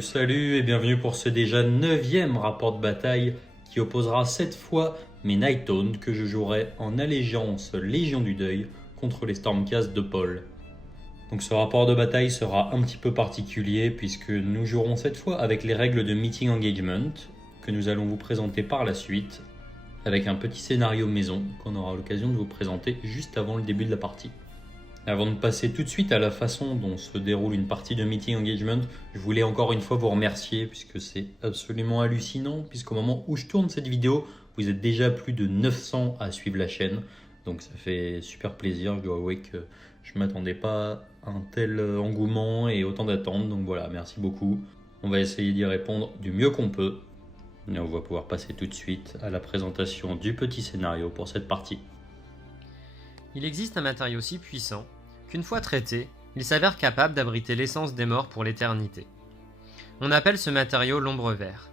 Salut et bienvenue pour ce déjà 9e rapport de bataille qui opposera cette fois mes Nighthounds que je jouerai en allégeance Légion du Deuil contre les Stormcast de Paul. Donc ce rapport de bataille sera un petit peu particulier puisque nous jouerons cette fois avec les règles de Meeting Engagement que nous allons vous présenter par la suite avec un petit scénario maison qu'on aura l'occasion de vous présenter juste avant le début de la partie. Avant de passer tout de suite à la façon dont se déroule une partie de Meeting Engagement, je voulais encore une fois vous remercier puisque c'est absolument hallucinant, puisqu'au moment où je tourne cette vidéo, vous êtes déjà plus de 900 à suivre la chaîne. Donc ça fait super plaisir, je dois avouer que je ne m'attendais pas à un tel engouement et autant d'attentes. Donc voilà, merci beaucoup. On va essayer d'y répondre du mieux qu'on peut. Et on va pouvoir passer tout de suite à la présentation du petit scénario pour cette partie. Il existe un matériau si puissant qu'une fois traité, il s'avère capable d'abriter l'essence des morts pour l'éternité. On appelle ce matériau l'ombre vert.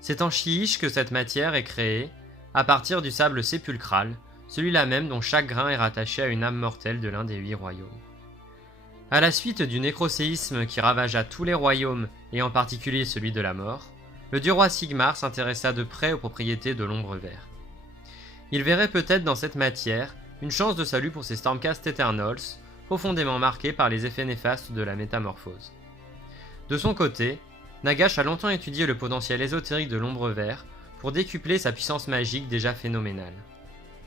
C'est en Shyish que cette matière est créée, à partir du sable sépulcral, celui-là même dont chaque grain est rattaché à une âme mortelle de l'un des 8 royaumes. À la suite du nécroséisme qui ravagea tous les royaumes, et en particulier celui de la mort, le dieu roi Sigmar s'intéressa de près aux propriétés de l'ombre vert. Il verrait peut-être dans cette matière une chance de salut pour ses Stormcast Eternals, profondément marqués par les effets néfastes de la métamorphose. De son côté, Nagash a longtemps étudié le potentiel ésotérique de l'ombre vert pour décupler sa puissance magique déjà phénoménale.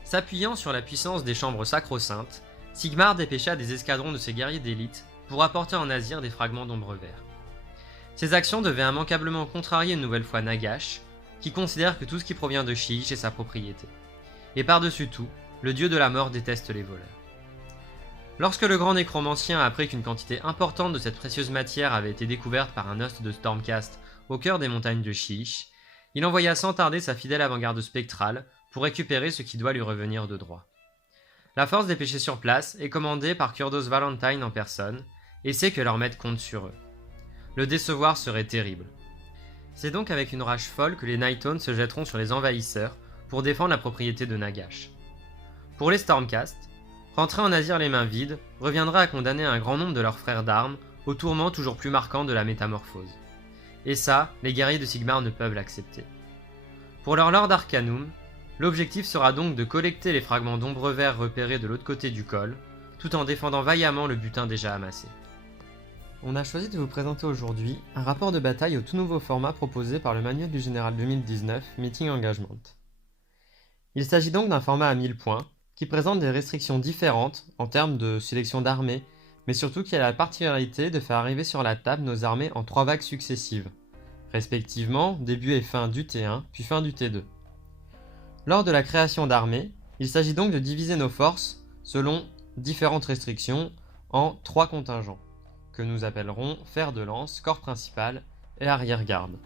S'appuyant sur la puissance des chambres sacro-saintes, Sigmar dépêcha des escadrons de ses guerriers d'élite pour apporter en Azyr des fragments d'ombre vert. Ces actions devaient immanquablement contrarier une nouvelle fois Nagash, qui considère que tout ce qui provient de Shyish est sa propriété. Et par-dessus tout, le dieu de la mort déteste les voleurs. Lorsque le grand nécromancien apprit qu'une quantité importante de cette précieuse matière avait été découverte par un host de Stormcast au cœur des montagnes de Shyish, il envoya sans tarder sa fidèle avant-garde spectrale pour récupérer ce qui doit lui revenir de droit. La force dépêchée sur place est commandée par Kurdos Valentine en personne et sait que leur maître compte sur eux. Le décevoir serait terrible. C'est donc avec une rage folle que les Nighthounds se jetteront sur les envahisseurs pour défendre la propriété de Nagash. Pour les Stormcast, rentrer en Azyr les mains vides reviendra à condamner un grand nombre de leurs frères d'armes au tourment toujours plus marquant de la métamorphose. Et ça, les guerriers de Sigmar ne peuvent l'accepter. Pour leur Lord Arcanum, l'objectif sera donc de collecter les fragments d'ombre vert repérés de l'autre côté du col, tout en défendant vaillamment le butin déjà amassé. On a choisi de vous présenter aujourd'hui un rapport de bataille au tout nouveau format proposé par le manuel du général 2019, Meeting Engagement. Il s'agit donc d'un format à 1000 points, qui présente des restrictions différentes en termes de sélection d'armées, mais surtout qui a la particularité de faire arriver sur la table nos armées en 3 vagues successives, respectivement début et fin du T1, puis fin du T2. Lors de la création d'armées, il s'agit donc de diviser nos forces selon différentes restrictions en 3 contingents, que nous appellerons fer de lance, corps principal et arrière-garde.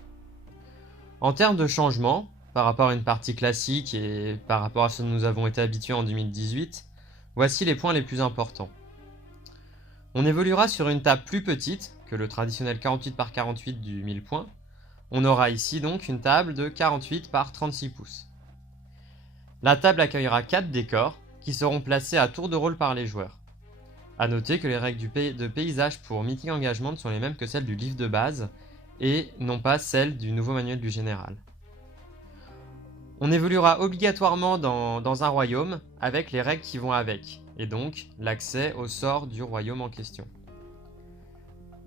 En termes de changement, par rapport à une partie classique et par rapport à ce dont nous avons été habitués en 2018, voici les points les plus importants. On évoluera sur une table plus petite que le traditionnel 48 par 48 du 1000 points. On aura ici donc une table de 48 par 36 pouces. La table accueillera 4 décors qui seront placés à tour de rôle par les joueurs. A noter que les règles de paysage pour Meeting Engagement sont les mêmes que celles du livre de base et non pas celles du nouveau manuel du général. On évoluera obligatoirement dans un royaume avec les règles qui vont avec, et donc l'accès au sort du royaume en question.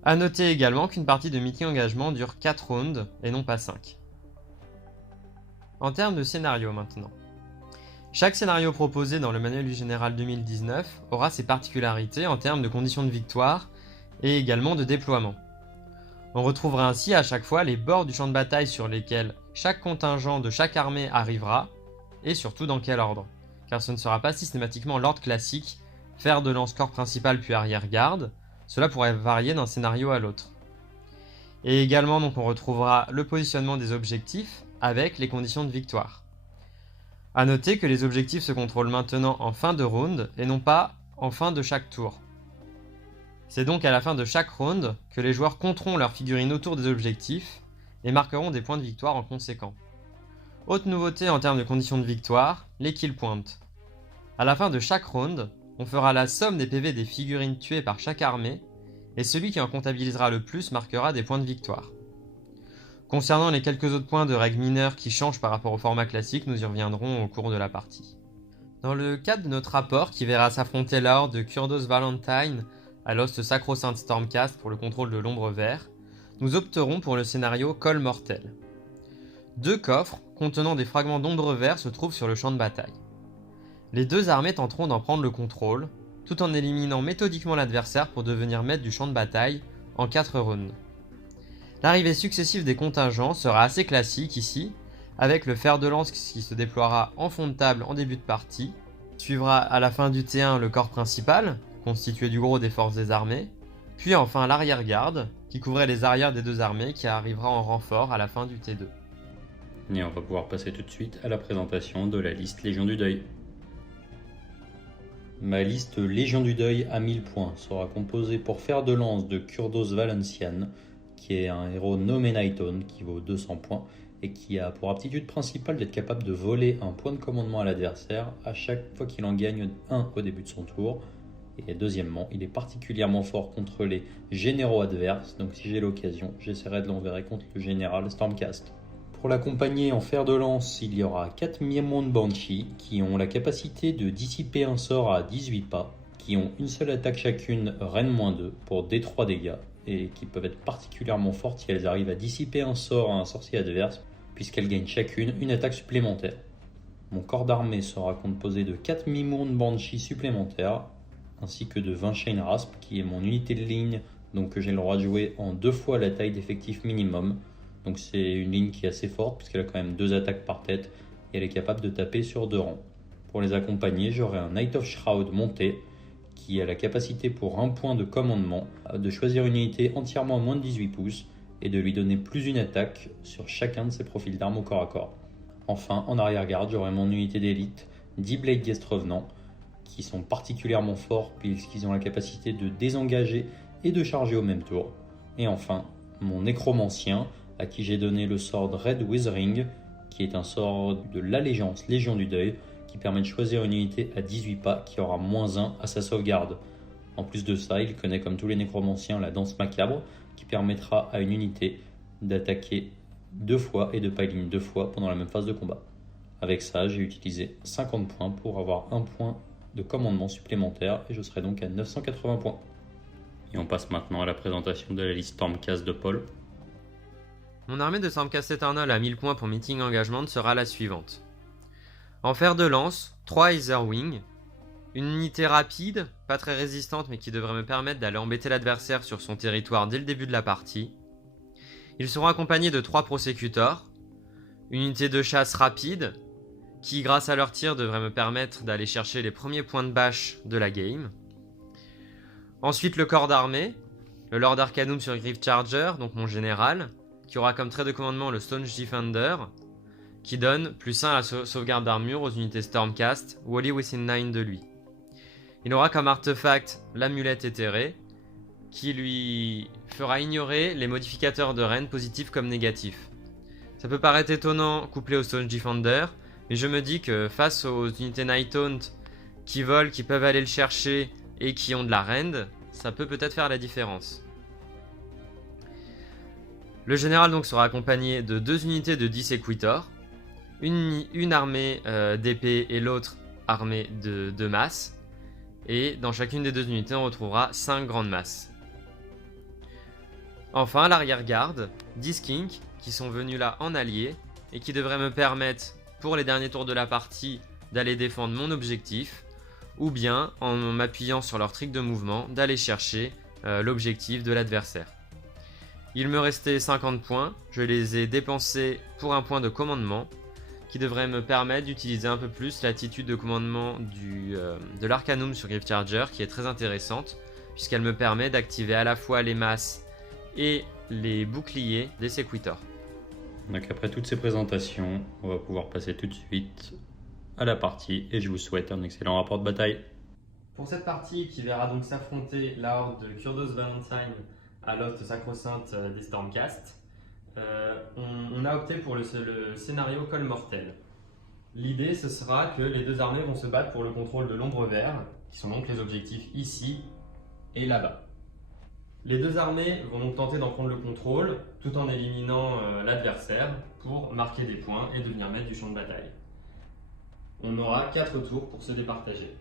A noter également qu'une partie de Meeting Engagement dure 4 rounds et non pas 5. En termes de scénario maintenant. Chaque scénario proposé dans le manuel du général 2019 aura ses particularités en termes de conditions de victoire et également de déploiement. On retrouvera ainsi à chaque fois les bords du champ de bataille sur lesquels chaque contingent de chaque armée arrivera, et surtout dans quel ordre, car ce ne sera pas systématiquement l'ordre classique, fer de lance corps principal puis arrière-garde, cela pourrait varier d'un scénario à l'autre. Et également donc on retrouvera le positionnement des objectifs avec les conditions de victoire. A noter que les objectifs se contrôlent maintenant en fin de round et non pas en fin de chaque tour. C'est donc à la fin de chaque round que les joueurs compteront leurs figurines autour des objectifs et marqueront des points de victoire en conséquent. Autre nouveauté en termes de conditions de victoire, les kill points. À la fin de chaque round, on fera la somme des PV des figurines tuées par chaque armée, et celui qui en comptabilisera le plus marquera des points de victoire. Concernant les quelques autres points de règles mineures qui changent par rapport au format classique, nous y reviendrons au cours de la partie. Dans le cadre de notre rapport qui verra s'affronter la horde de Kurdos Valentine à l'host Sacro-Sainte Stormcast pour le contrôle de l'ombre vert, nous opterons pour le scénario Col Mortel. 2 coffres contenant des fragments d'ombre vert se trouvent sur le champ de bataille. Les 2 armées tenteront d'en prendre le contrôle, tout en éliminant méthodiquement l'adversaire pour devenir maître du champ de bataille en 4 rounds. L'arrivée successive des contingents sera assez classique ici, avec le fer de lance qui se déploiera en fond de table en début de partie, suivra à la fin du T1 le corps principal, constitué du gros des forces des armées, puis enfin l'arrière-garde, qui couvrait les arrières des 2 armées qui arrivera en renfort à la fin du T2. Et on va pouvoir passer tout de suite à la présentation de la liste Légion du Deuil. Ma liste Légion du Deuil à 1000 points sera composée pour fer de lance de Kurdos Valencian, qui est un héros nommé Nightone qui vaut 200 points et qui a pour aptitude principale d'être capable de voler un point de commandement à l'adversaire à chaque fois qu'il en gagne un au début de son tour. Et deuxièmement, il est particulièrement fort contre les généraux adverses, donc si j'ai l'occasion, j'essaierai de l'enverrer contre le général Stormcast. Pour l'accompagner en fer de lance, il y aura 4 Miemon Banshee qui ont la capacité de dissiper un sort à 18 pas, qui ont une seule attaque chacune, Reine-2 pour D3 dégâts, et qui peuvent être particulièrement fortes si elles arrivent à dissiper un sort à un sorcier adverse, puisqu'elles gagnent chacune une attaque supplémentaire. Mon corps d'armée sera composé de 4 Mimoun Banshee supplémentaires, ainsi que de 20 Chain Rasp, qui est mon unité de ligne, donc que j'ai le droit de jouer en 2 fois la taille d'effectif minimum. Donc c'est une ligne qui est assez forte, puisqu'elle a quand même 2 attaques par tête, et elle est capable de taper sur 2 rangs. Pour les accompagner, j'aurai un Knight of Shroud monté, qui a la capacité pour un point de commandement de choisir une unité entièrement à moins de 18 pouces et de lui donner plus une attaque sur chacun de ses profils d'armes au corps à corps. Enfin, en arrière-garde, j'aurai mon unité d'élite, 10 Blade Guest Revenant, qui sont particulièrement forts puisqu'ils ont la capacité de désengager et de charger au même tour. Et enfin, mon Nécromancien, à qui j'ai donné le sort Red Withering, qui est un sort de l'allégeance Légion du Deuil, qui permet de choisir une unité à 18 pas qui aura -1 à sa sauvegarde. En plus de ça, il connaît comme tous les nécromanciens la danse macabre, qui permettra à une unité d'attaquer 2 fois et de piling 2 fois pendant la même phase de combat. Avec ça, j'ai utilisé 50 points pour avoir un point de commandement supplémentaire et je serai donc à 980 points. Et on passe maintenant à la présentation de la liste Stormcast de Paul. Mon armée de Stormcast Eternal à 1000 points pour Meeting Engagement sera la suivante. En fer de lance, 3 Aetherwing, une unité rapide, pas très résistante mais qui devrait me permettre d'aller embêter l'adversaire sur son territoire dès le début de la partie. Ils seront accompagnés de 3 Prosecutors, une unité de chasse rapide, qui grâce à leur tir devrait me permettre d'aller chercher les premiers points de bâche de la game. Ensuite le corps d'armée, le Lord Arcanum sur Grief Charger, donc mon général, qui aura comme trait de commandement le Staunch Defender, qui donne +1 à la sauvegarde d'armure aux unités Stormcast, Wholly Within 9 de lui. Il aura comme artefact l'amulette éthérée, qui lui fera ignorer les modificateurs de Rennes positifs comme négatifs. Ça peut paraître étonnant couplé au Staunch Defender, mais je me dis que face aux unités Nighthaunt qui volent, qui peuvent aller le chercher et qui ont de la rend, ça peut peut-être faire la différence. Le général donc sera accompagné de 2 unités de 10 Equitor, une armée d'épée et l'autre armée de masse, et dans chacune des 2 unités on retrouvera 5 grandes masses. Enfin à l'arrière-garde, 10 Skinks qui sont venus là en allié et qui devraient me permettre pour les derniers tours de la partie d'aller défendre mon objectif, ou bien en m'appuyant sur leur trick de mouvement d'aller chercher l'objectif de l'adversaire. Il me restait 50 points, je les ai dépensés pour un point de commandement qui devrait me permettre d'utiliser un peu plus l'attitude de commandement de l'Arcanum sur Grief Charger qui est très intéressante puisqu'elle me permet d'activer à la fois les masses et les boucliers des Sequitors. Donc après toutes ces présentations, on va pouvoir passer tout de suite à la partie et je vous souhaite un excellent rapport de bataille. Pour cette partie qui verra donc s'affronter la horde de Kurdos Valentine à l'host Sacro-Sainte des Stormcast, on a opté pour le scénario Col Mortel. L'idée, ce sera que les deux armées vont se battre pour le contrôle de l'ombre vert, qui sont donc les objectifs ici et là-bas. Les deux armées vont donc tenter d'en prendre le contrôle, tout en éliminant l'adversaire pour marquer des points et devenir maître du champ de bataille. On aura 4 tours pour se départager.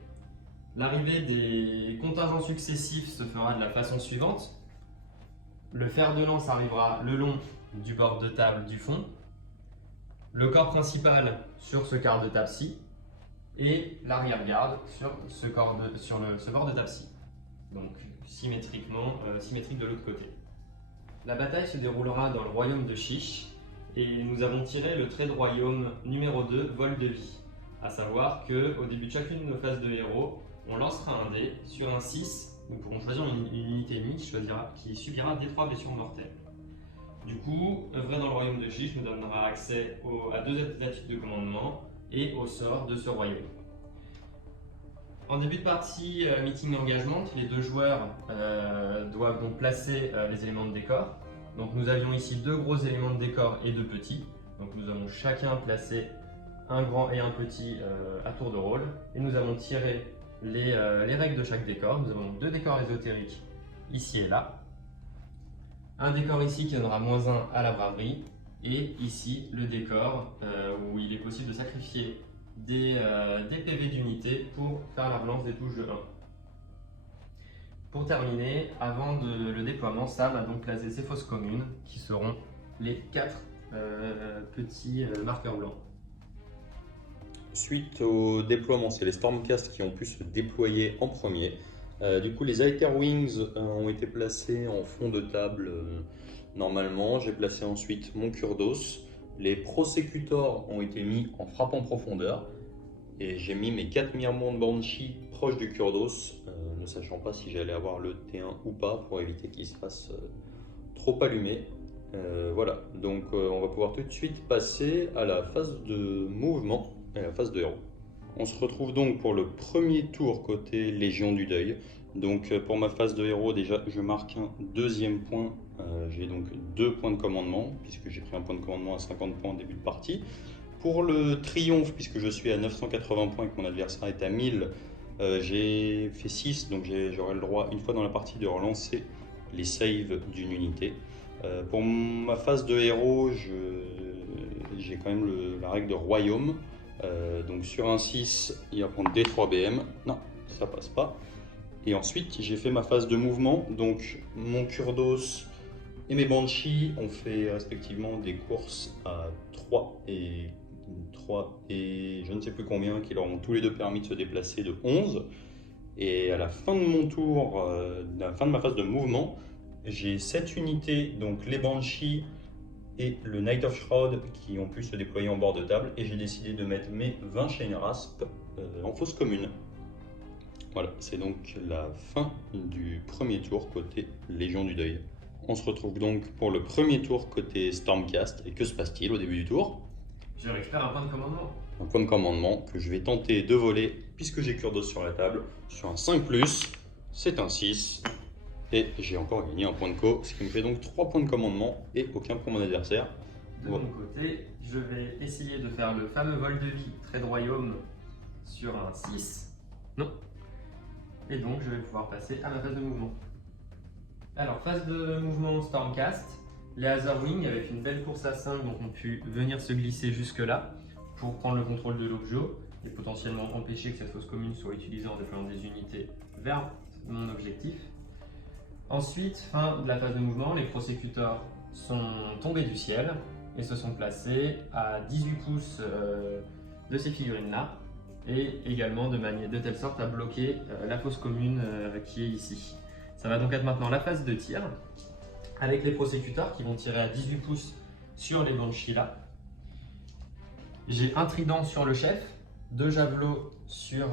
L'arrivée des contingents successifs se fera de la façon suivante. Le fer de lance arrivera le long du bord de table du fond, le corps principal sur ce quart de table-ci et l'arrière-garde sur ce bord de table-ci. Donc symétrique de l'autre côté. La bataille se déroulera dans le royaume de Chiche et nous avons tiré le trait de royaume numéro 2, vol de vie. À savoir qu'au début de chacune de nos phases de héros, on lancera un dé sur un 6. Nous pourrons choisir une unité ennemie qui subira des 3 blessures mortelles. Du coup, œuvrer dans le royaume de Chiche nous donnera accès à 2 attitudes de commandement et au sort de ce royaume. En début de partie Meeting Engagement, les 2 joueurs doivent donc placer les éléments de décor. Donc nous avions ici 2 gros éléments de décor et 2 petits. Donc nous avons chacun placé un grand et un petit à tour de rôle. Et nous avons tiré les règles de chaque décor. Nous avons 2 décors ésotériques ici et là. Un décor ici qui donnera -1 à la braverie. Et ici le décor où il est possible de sacrifier des PV d'unité pour faire la relance des touches de 1. Pour terminer, avant le déploiement, Sam a donc placé ses fosses communes qui seront les 4 petits marqueurs blancs. Suite au déploiement, c'est les Stormcast qui ont pu se déployer en premier. Du coup, les Aether Wings ont été placés en fond de table normalement. J'ai placé ensuite mon Kurdos. Les Prosecutors ont été mis en frappe en profondeur. Et j'ai mis mes 4 Myrmidons Banshee proches du Kurdos, ne sachant pas si j'allais avoir le T1 ou pas, pour éviter qu'il se fasse trop allumer. Voilà, donc on va pouvoir tout de suite passer à la phase de mouvement et à la phase de héros. On se retrouve donc pour le premier tour côté Légion du Deuil. Donc pour ma phase de héros, déjà je marque un 2e point. J'ai donc 2 points de commandement, puisque j'ai pris un point de commandement à 50 points en début de partie. Pour le triomphe, puisque je suis à 980 points et que mon adversaire est à 1000, j'ai fait 6, donc j'aurai le droit une fois dans la partie de relancer les saves d'une unité. Pour ma phase de héros, j'ai quand même la règle de royaume. Donc sur un 6, il va prendre D3 BM. Non, ça passe pas. Et ensuite, j'ai fait ma phase de mouvement. Donc mon Kurdos et mes Banshees ont fait respectivement des courses à 3 et je ne sais plus combien, qui leur ont tous les deux permis de se déplacer de 11. Et à la fin de mon tour, à la fin de ma phase de mouvement, j'ai 7 unités, donc les Banshees et le Knight of Shroud qui ont pu se déployer en bord de table, et j'ai décidé de mettre mes 20 Chain Rasp en fosse commune. Voilà, c'est donc la fin du premier tour côté Légion du Deuil. On se retrouve donc pour le premier tour côté Stormcast, et que se passe-t-il au début du tour? Je récupère un point de commandement. Un point de commandement que je vais tenter de voler puisque j'ai Kurdos sur la table. Sur un 5+, c'est un 6. Et j'ai encore gagné un point de co, ce qui me fait donc 3 points de commandement et aucun pour mon adversaire. De mon côté, je vais essayer de faire le fameux vol de vie, trait de royaume, sur un 6. Non. Et donc, je vais pouvoir passer à ma phase de mouvement. Alors, phase de mouvement Stormcast. Les Azerwing, avec une belle course à 5, donc ont pu venir se glisser jusque-là pour prendre le contrôle de l'objet et potentiellement empêcher que cette fosse commune soit utilisée en déployant des unités vers mon objectif. Ensuite, fin de la phase de mouvement, les Prosecutors sont tombés du ciel et se sont placés à 18 pouces de ces figurines-là, et également de telle sorte à bloquer la fosse commune qui est ici. Ça va donc être maintenant la phase de tir, avec les Prosecutors qui vont tirer à 18 pouces sur les Banshees là. J'ai un trident sur le chef, 2 javelots sur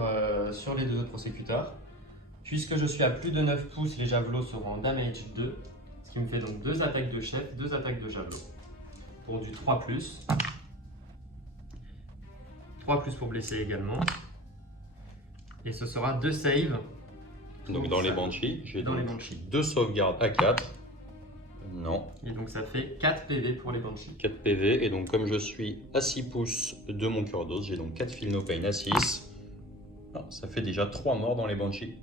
les 2 autres Prosecutors. Puisque je suis à plus de 9 pouces, les javelots seront en damage 2, ce qui me fait donc 2 attaques de chef, 2 attaques de javelot. Pour du 3+. 3+ pour blesser également. Et ce sera 2 saves. Donc dans les Banshees, j'ai donc les Banshees. 2 sauvegardes à 4. Non. Et donc ça fait 4 PV pour les Banshees. 4 PV, et donc comme je suis à 6 pouces de mon cœur d'os, j'ai donc 4 Feel No Pain à 6. Ah, ça fait déjà 3 morts dans les Banshees.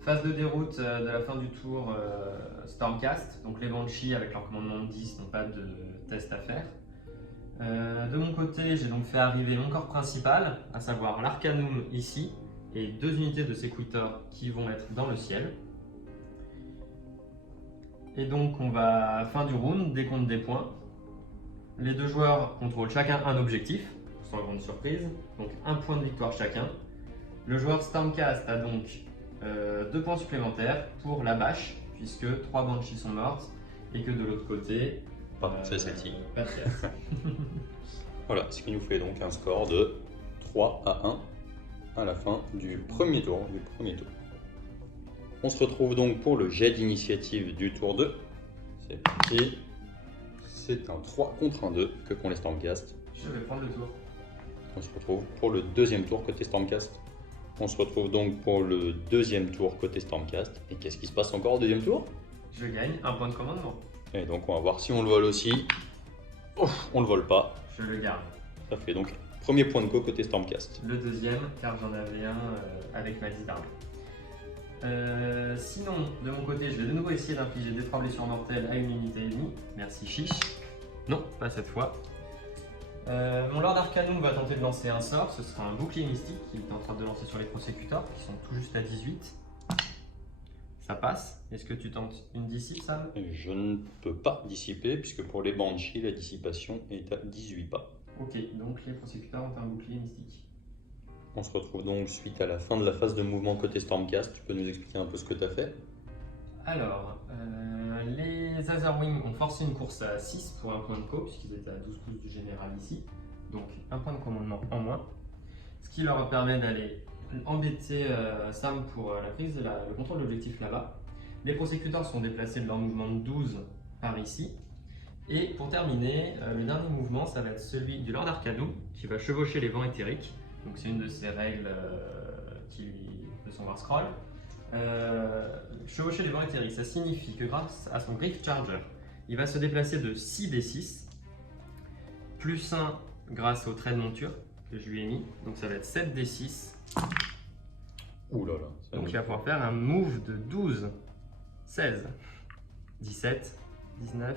Phase de déroute de la fin du tour Stormcast. Donc les Banshees avec leur commandement de 10 n'ont pas de test à faire. De mon côté, j'ai donc fait arriver mon corps principal, à savoir l'Arcanum ici, et 2 unités de Sequitor qui vont être dans le ciel. Et donc on va, fin du round, décompte des points. Les 2 joueurs contrôlent chacun un objectif, sans grande surprise, donc 1 point de victoire chacun. Le joueur Stormcast a donc 2 points supplémentaires pour la bâche, puisque 3 Banshees sont mortes, et que de l'autre côté, Pas de celle-ci. pas de casse. Voilà, ce qui nous fait donc un score de 3 à 1 à la fin du premier tour. On se retrouve donc pour le jet d'initiative du tour 2. C'est parti. C'est un 3 contre un 2 que qu'ont les Stormcast. Je vais prendre le tour. On se retrouve pour le deuxième tour côté Stormcast. On se retrouve donc pour le deuxième tour côté Stormcast. Et qu'est-ce qui se passe encore au deuxième tour? Je gagne un point de commandement. Et donc on va voir si on le vole aussi. Ouf, on le vole pas. Je le garde. Ça fait donc premier point de co côté Stormcast. Le deuxième, car j'en avais un avec ma 10 d'armes. Sinon, de mon côté, je vais de nouveau essayer d'infliger des 3 blessures mortelles à une unité ennemie. Merci chiche. Non, pas cette fois. Mon Lord Arcanum va tenter de lancer un sort. Ce sera un bouclier mystique qu'il est en train de lancer sur les prosécuteurs, qui sont tout juste à 18. Ça passe. Est-ce que tu tentes une dissipe, Sam? Je ne peux pas dissiper puisque pour les Banshees, la dissipation est à 18 pas. Ok, donc les prosécuteurs ont un bouclier mystique. On se retrouve donc suite à la fin de la phase de mouvement côté Stormcast. Tu peux nous expliquer un peu ce que tu as fait? Alors, les Azerwing ont forcé une course à 6 pour un point de co, puisqu'ils étaient à 12 pouces du général ici. Donc un point de commandement en moins. Ce qui leur permet d'aller embêter Sam pour la prise et le contrôle de l'objectif là-bas. Les prosécuteurs sont déplacés de leur mouvement de 12 par ici. Et pour terminer, le dernier mouvement, ça va être celui du Lord Arcanum, qui va chevaucher les vents éthériques. Donc c'est une de ses règles de son War Scroll. Chevaucher les vents éthériques, ça signifie que grâce à son Griff Charger, il va se déplacer de 6d6, plus 1 grâce au trait de monture que je lui ai mis, donc ça va être 7d6. Ouh là là. Donc il va pouvoir faire un move de 12, 16, 17, 19,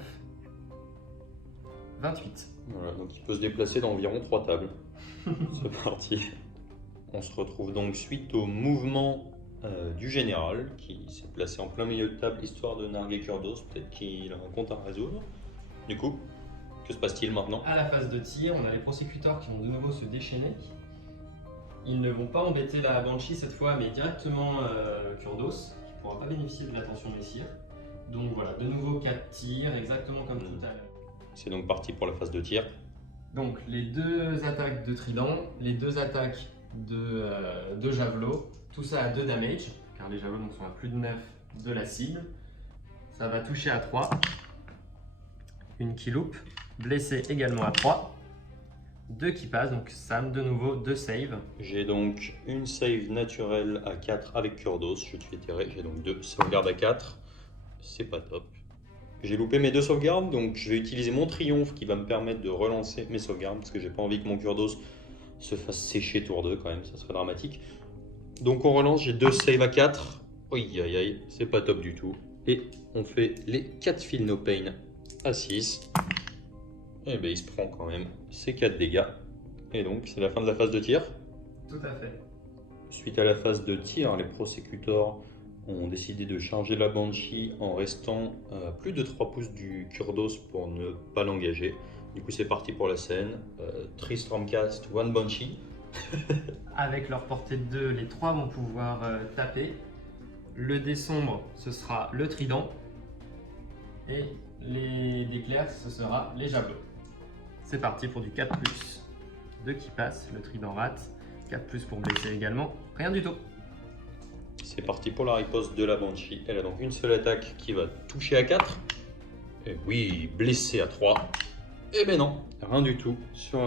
28. Voilà, donc il peut se déplacer d'environ 3 tables. C'est parti. On se retrouve donc suite au mouvement du général qui s'est placé en plein milieu de table histoire de narguer Kurdos. Peut-être qu'il a un compte à résoudre. Du coup, que se passe-t-il maintenant? À la phase de tir, on a les prosécuteurs qui vont de nouveau se déchaîner. Ils ne vont pas embêter la Banshee cette fois, mais directement Kurdos, qui ne pourra pas bénéficier de l'attention Messire. Donc voilà, de nouveau 4 tirs, exactement comme tout à l'heure. C'est donc parti pour la phase de tir. Donc les 2 attaques de trident, les 2 attaques de javelot, tout ça à 2 damage, car les javelots donc, sont à plus de 9 de la cible. Ça va toucher à 3. Une qui loupe, blessé également à 3. 2 qui passent, donc Sam de nouveau 2 saves. J'ai donc une save naturelle à 4 avec Kurdos. Je te fais tirer, j'ai donc 2 sauvegardes à 4. C'est pas top. J'ai loupé mes 2 sauvegardes, donc je vais utiliser mon triomphe qui va me permettre de relancer mes sauvegardes parce que j'ai pas envie que mon Kurdos se fasse sécher tour 2 quand même, ça serait dramatique. Donc on relance, j'ai 2 save à 4. Aïe aïe aïe, c'est pas top du tout. Et on fait les 4 Feel No Pain à 6. Et ben il se prend quand même ces 4 dégâts. Et donc c'est la fin de la phase de tir. Tout à fait. Suite à la phase de tir, les prosécuteurs ont décidé de charger la Banshee en restant à plus de 3 pouces du Kurdos pour ne pas l'engager. Du coup c'est parti pour la scène. 3 Stormcast, 1 Banshee. Avec leur portée de 2, les 3 vont pouvoir taper. Le dé sombre, ce sera le trident. Et les dés clairs, ce sera les javelots. C'est parti pour du 4+. 2 qui passent, le trident rate. 4+ pour blesser également. Rien du tout. C'est parti pour la riposte de la Banshee. Elle a donc une seule attaque qui va toucher à 4. Et oui, blessé à 3. Et ben non, rien du tout sur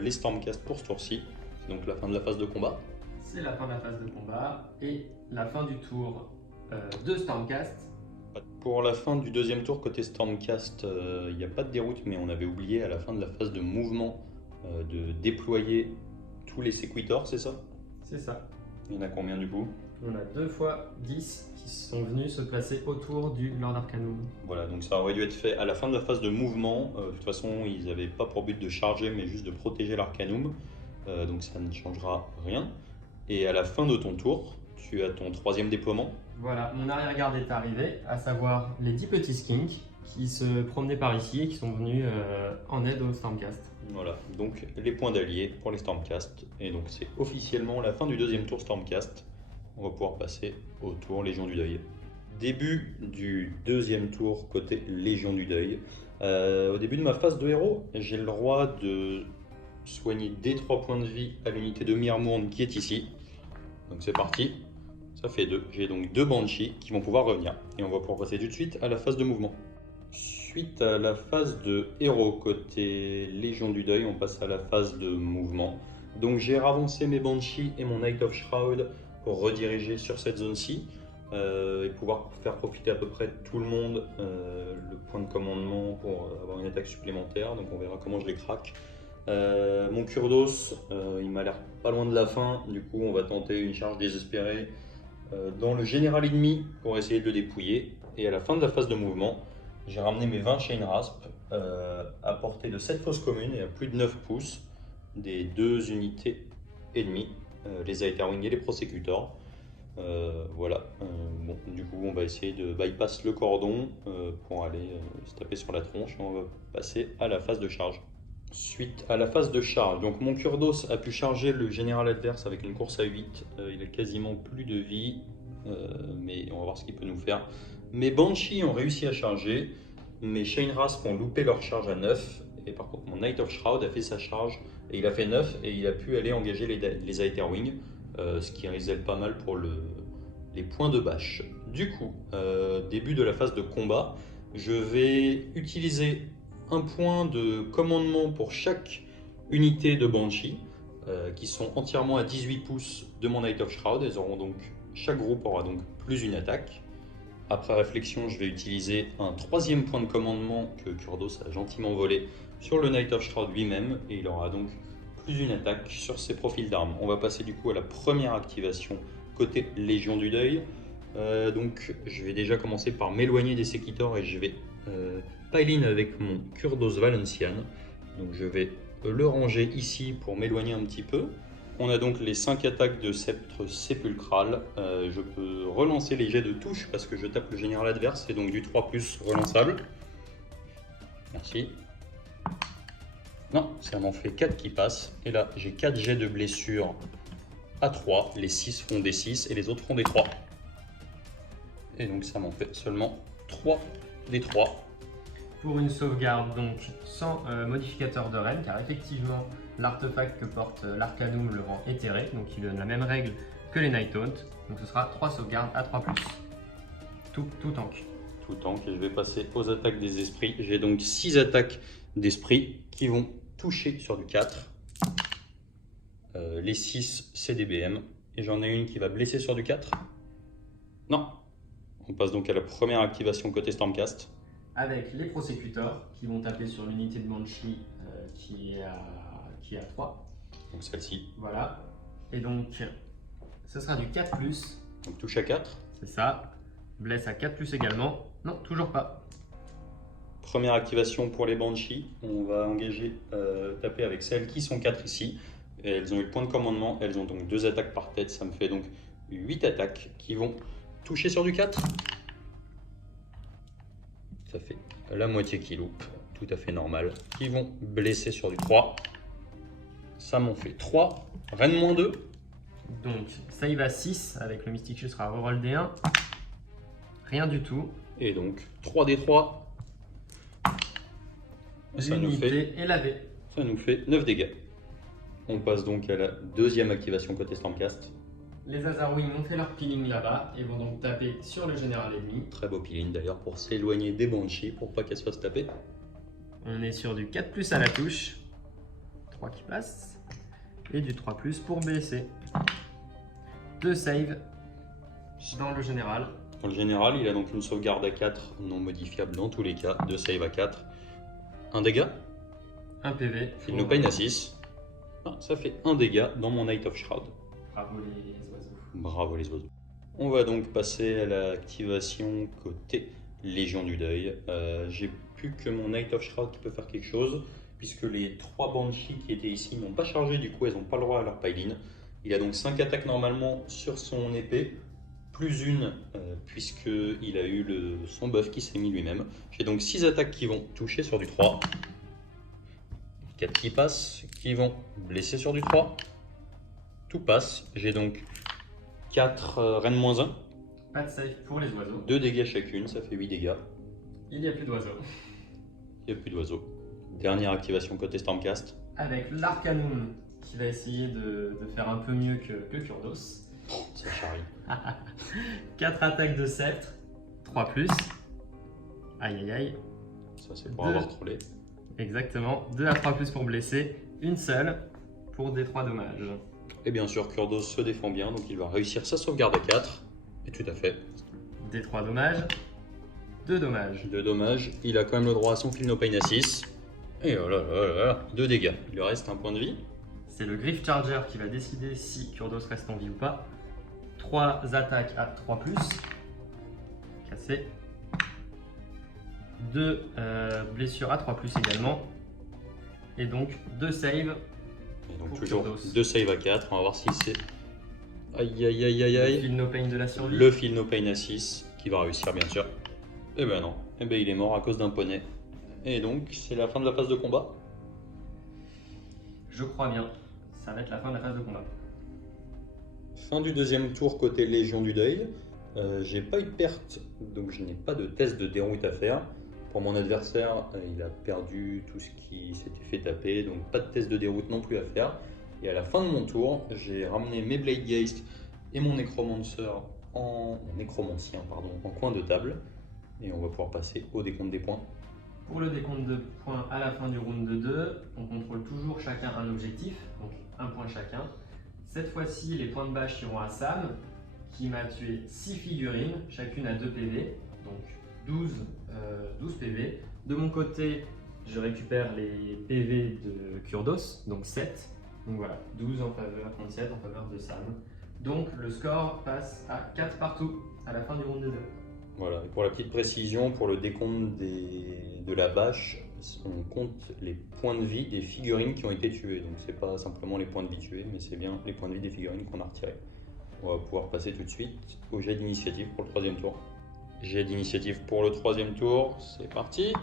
les Stormcast pour ce tour-ci. C'est donc la fin de la phase de combat. C'est la fin de la phase de combat et la fin du tour de Stormcast. Pour la fin du deuxième tour côté Stormcast, il n'y a pas de déroute, mais on avait oublié à la fin de la phase de mouvement de déployer tous les séquitors, c'est ça? C'est ça. Il y en a combien du coup? On a 2 fois 10 qui sont venus se placer autour du Lord Arcanum. Voilà, donc ça aurait dû être fait à la fin de la phase de mouvement. De toute façon, ils n'avaient pas pour but de charger, mais juste de protéger l'Arcanum. Donc ça ne changera rien. Et à la fin de ton tour, tu as ton troisième déploiement. Voilà, mon arrière-garde est arrivé, à savoir les 10 petits skinks qui se promenaient par ici et qui sont venus en aide au Stormcast. Voilà, donc les points d'alliés pour les Stormcast. Et donc c'est officiellement la fin du deuxième tour Stormcast. On va pouvoir passer au tour Légion du Deuil. Début du deuxième tour côté Légion du Deuil. Au début de ma phase de héros, j'ai le droit de soigner des 3 points de vie à l'unité de Mirmourne qui est ici. Donc c'est parti, ça fait 2. J'ai donc 2 Banshees qui vont pouvoir revenir. Et on va pouvoir passer tout de suite à la phase de mouvement. Suite à la phase de héros côté Légion du Deuil, on passe à la phase de mouvement. Donc j'ai ravancé mes Banshees et mon Knight of Shroud pour rediriger sur cette zone-ci et pouvoir faire profiter à peu près tout le monde le point de commandement pour avoir une attaque supplémentaire. Donc on verra comment je les craque. Mon Kurdos, il m'a l'air pas loin de la fin. Du coup, on va tenter une charge désespérée dans le général ennemi pour essayer de le dépouiller. Et à la fin de la phase de mouvement, j'ai ramené mes 20 Chain Rasp à portée de 7 fosses communes et à plus de 9 pouces des 2 unités ennemies. Les Aetherwing et les Prosecutors. Voilà, bon, du coup on va essayer de bypass le cordon pour aller se taper sur la tronche et on va passer à la phase de charge. Suite à la phase de charge, donc mon Kurdos a pu charger le général adverse avec une course à 8, il a quasiment plus de vie, mais on va voir ce qu'il peut nous faire. Mes Banshees ont réussi à charger, mes Chain Rasp ont loupé leur charge à 9, et par contre mon Knight of Shroud a fait sa charge et il a fait 9 et il a pu aller engager les Aetherwing, ce qui risait pas mal pour les points de bâche. Du coup, début de la phase de combat, je vais utiliser un point de commandement pour chaque unité de Banshee qui sont entièrement à 18 pouces de mon Knight of Shroud. Elles auront donc, chaque groupe aura donc plus une attaque. Après réflexion, je vais utiliser un 3e point de commandement que Kurdos a gentiment volé sur le Knight of Shroud lui-même et il aura donc plus une attaque sur ses profils d'armes. On va passer du coup à la première activation côté Légion du Deuil. Donc je vais déjà commencer par m'éloigner des Séquitors et je vais pile-in avec mon Kurdos Valencian. Donc je vais le ranger ici pour m'éloigner un petit peu. On a donc les 5 attaques de sceptre sépulcral. Je peux relancer les jets de touche parce que je tape le général adverse et donc du 3+ relançable. Merci. Non, ça m'en fait 4 qui passent. Et là, j'ai 4 jets de blessure à 3. Les 6 font des 6 et les autres font des 3. Et donc ça m'en fait seulement 3 des 3. Pour une sauvegarde, donc sans modificateur de reine, car effectivement, l'artefact que porte l'Arcanum le rend éthéré, donc il donne la même règle que les Night Taunt. Donc ce sera 3 sauvegardes à 3+. Tout tank. Tout tank, et je vais passer aux attaques des esprits. J'ai donc 6 attaques d'esprit qui vont toucher sur du 4. Les 6, c'est des BM. Et j'en ai une qui va blesser sur du 4. Non. On passe donc à la première activation côté Stormcast. Avec les Prosecutors qui vont taper sur l'unité de Banshee qui est à 3. Donc celle-ci. Voilà. Et donc, ce sera du 4+. Donc touche à 4. C'est ça. Blesse à 4+ également. Non, toujours pas. Première activation pour les Banshees. On va engager, taper avec celles qui sont 4 ici. Et elles ont eu le point de commandement. Elles ont donc 2 attaques par tête. Ça me fait donc 8 attaques qui vont toucher sur du 4. Ça fait la moitié qui loupe. Tout à fait normal. Qui vont blesser sur du 3. Ça m'en fait 3. Reine -2. Donc, save à 6 avec le Mystic Shield sera reroll D1. Rien du tout. Et donc 3d3. Ça nous fait 9 dégâts. On passe donc à la deuxième activation côté Stormcast. Les Azarwing ont fait leur peeling là-bas et vont donc taper sur le général ennemi. Très beau peeling d'ailleurs pour s'éloigner des Banshees pour pas qu'elles se fassent taper. On est sur du 4+ à la touche. 3 qui passe. Et du 3+ pour blesser. 2 saves dans le général. Dans le général, il a donc une sauvegarde à 4 non modifiable dans tous les cas, 2 save à 4, 1 dégât, 1 PV. Feel No Pain à 6. Ah, ça fait 1 dégât dans mon Night of Shroud. Bravo les oiseaux. Bravo les oiseaux. On va donc passer à l'activation côté Légion du Deuil. J'ai plus que mon Night of Shroud qui peut faire quelque chose, puisque les 3 Banshees qui étaient ici n'ont pas chargé, du coup elles n'ont pas le droit à leur pile-in. Il a donc 5 attaques normalement sur son épée, plus une puisqu'il a eu son buff qui s'est mis lui-même. J'ai donc 6 attaques qui vont toucher sur du 3, 4 qui passent, qui vont blesser sur du 3, tout passe. J'ai donc 4 reines moins 1, Pas de save pour les oiseaux. 2 dégâts chacune, ça fait 8 dégâts. Il n'y a plus d'oiseaux. Il n'y a plus d'oiseaux. Dernière activation côté Stormcast. Avec l'Arcanum qui va essayer de faire un peu mieux que Kurdos. Ça charrie. 4 attaques de sceptre, 3 plus. Aïe aïe aïe. Ça c'est pour Deux. avoir trollé. Exactement. 2 à 3 plus pour blesser. Une seule pour des 3 dommages. Et bien sûr, Kurdos se défend bien, donc il va réussir sa sauvegarde à 4. Et tout à fait. Des 3 dommages. 2 dommages. 2 dommages. Il a quand même le droit à son Feel No Pain à 6. Et oh là là là là, 2 dégâts. Il lui reste un point de vie. C'est le Griff Charger qui va décider si Kurdos reste en vie ou pas. 3 attaques à 3 plus. Cassé. 2 blessures à 3 plus également. Et donc 2 saves. Et donc Pour toujours Kurdos. 2 save à 4. On va voir si c'est... Aïe aïe aïe aïe aïe. Feel No Pain de la survie. Le Feel No Pain à 6 qui va réussir bien sûr. Et ben non. Et ben il est mort à cause d'un poney. Et donc c'est la fin de la phase de combat. Je crois bien. Ça va être la fin de la phase de combat. Fin du deuxième tour côté Légion du Deuil. J'ai pas eu de perte, donc je n'ai pas de test de déroute à faire. Pour mon adversaire, il a perdu tout ce qui s'était fait taper, donc pas de test de déroute non plus à faire. Et à la fin de mon tour, j'ai ramené mes Blade Geist et mon Nécromancien en coin de table. Et on va pouvoir passer au décompte des points. Pour le décompte de points à la fin du round de 2, on contrôle toujours chacun un objectif, donc un point chacun. Cette fois-ci, les points de bâche iront à Sam, qui m'a tué 6 figurines, chacune à 2 PV, donc 12 PV. De mon côté, je récupère les PV de Kurdos, donc 7. Donc voilà, 12 en faveur, 37 en faveur de Sam. Donc le score passe à 4 partout à la fin du round de 2. Voilà, et pour la petite précision, pour le décompte de la bâche, on compte les points de vie des figurines qui ont été tuées. Donc c'est pas simplement les points de vie tués, mais c'est bien les points de vie des figurines qu'on a retirés. On va pouvoir passer tout de suite au jet d'initiative pour le troisième tour. Jet d'initiative pour le troisième tour, c'est parti.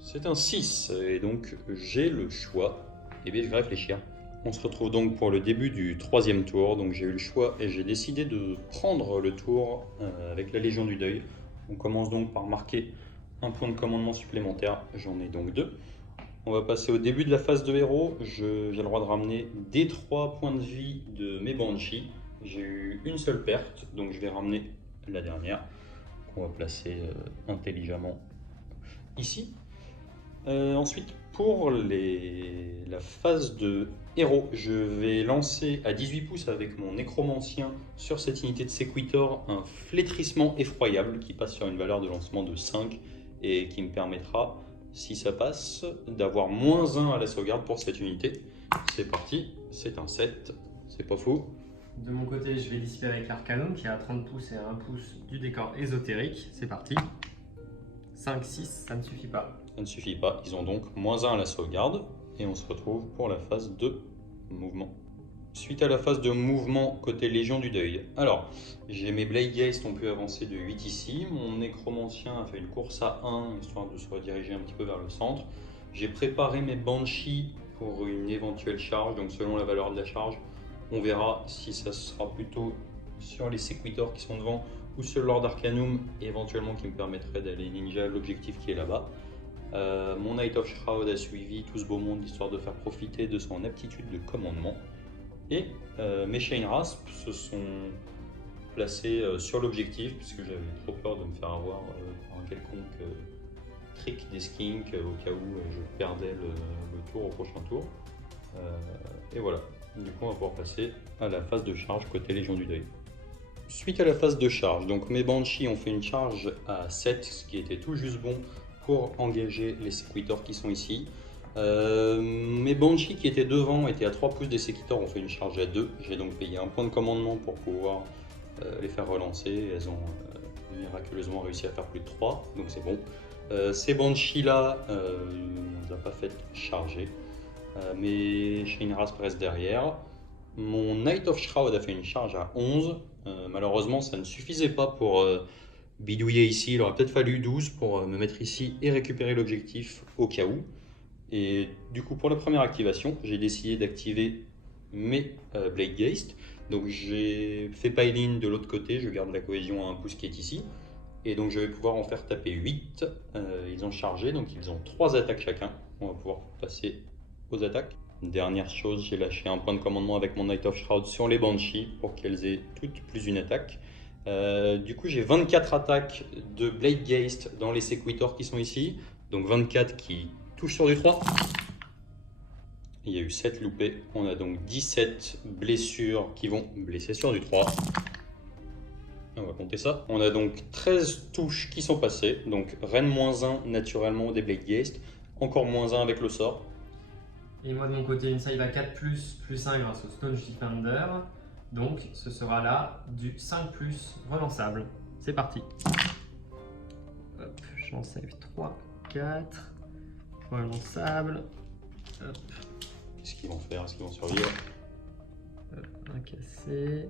C'est un 6, et donc j'ai le choix. Et bien je vais réfléchir. On se retrouve donc pour le début du troisième tour, donc j'ai eu le choix et j'ai décidé de prendre le tour avec la Légion du Deuil. On commence donc par marquer un point de commandement supplémentaire, j'en ai donc 2. On va passer au début de la phase de héros, j'ai le droit de ramener des 3 points de vie de mes Banshees. J'ai eu une seule perte, donc je vais ramener la dernière, qu'on va placer intelligemment ici. Ensuite, pour la phase de héros, je vais lancer à 18 pouces avec mon Nécromancien sur cette unité de Sequitor un flétrissement effroyable qui passe sur une valeur de lancement de 5 et qui me permettra, si ça passe, d'avoir -1 à la sauvegarde pour cette unité. C'est parti, c'est un 7, c'est pas fou. De mon côté, je vais dissiper avec l'Arcanum qui est à 30 pouces et à 1 pouce du décor ésotérique. C'est parti. 5, 6, ça ne suffit pas. Ça ne suffit pas, ils ont donc -1 à la sauvegarde et on se retrouve pour la phase de mouvement. Suite à la phase de mouvement côté Légion du Deuil. Alors, j'ai mes Blade Geist ont pu avancer de 8 ici, mon Nécromancien a fait une course à 1 histoire de se rediriger un petit peu vers le centre. J'ai préparé mes Banshees pour une éventuelle charge, donc selon la valeur de la charge, on verra si ça sera plutôt sur les Sequitors qui sont devant ou sur Lord Arcanum, éventuellement qui me permettrait d'aller ninja l'objectif qui est là-bas. Mon Night of Shroud a suivi tout ce beau monde histoire de faire profiter de son aptitude de commandement. Et mes Chain Rasp se sont placés sur l'objectif puisque j'avais trop peur de me faire avoir par un quelconque trick des skinks au cas où je perdais le tour au prochain tour. Et voilà, du coup on va pouvoir passer à la phase de charge côté Légion du Deuil. suite à la phase de charge. Donc mes Banshees ont fait une charge à 7, ce qui était tout juste bon pour engager les Sequitors qui sont ici. Mes Banshees qui étaient devant étaient à 3 pouces des Sequitors, ont fait une charge à 2. J'ai donc payé un point de commandement pour pouvoir les faire relancer. Elles ont miraculeusement réussi à faire plus de 3, donc c'est bon. Ces Banshees là, on ne les a pas fait charger, mais Shinras reste derrière. Mon Knight of Shroud a fait une charge à 11. Malheureusement, ça ne suffisait pas pour bidouiller ici. Il aurait peut-être fallu 12 pour me mettre ici et récupérer l'objectif au cas où. Et du coup, pour la première activation, j'ai décidé d'activer mes Blade Geist. Donc j'ai fait pile-in de l'autre côté, je garde la cohésion à un pouce qui est ici. Et donc je vais pouvoir en faire taper 8. Ils ont chargé, donc ils ont 3 attaques chacun. On va pouvoir passer aux attaques. Dernière chose, j'ai lâché un point de commandement avec mon Knight of Shroud sur les Banshees pour qu'elles aient toutes plus une attaque. Du coup, j'ai 24 attaques de Blade Geist dans les Sequitors qui sont ici. Donc 24 qui touchent sur du 3. Il y a eu 7 loupés. On a donc 17 blessures qui vont blesser sur du 3. On va compter ça. On a donc 13 touches qui sont passées. Donc Reine -1 naturellement des Blade Geist. Encore -1 avec le sort. Et moi de mon côté, une save à 4+, +1 grâce au Stone Defender. Donc ce sera là du 5+, relançable. C'est parti. Hop, j'en save 3, 4. Relançable. Hop. Qu'est-ce qu'ils vont faire? Est-ce qu'ils vont survivre? Hop, un cassé.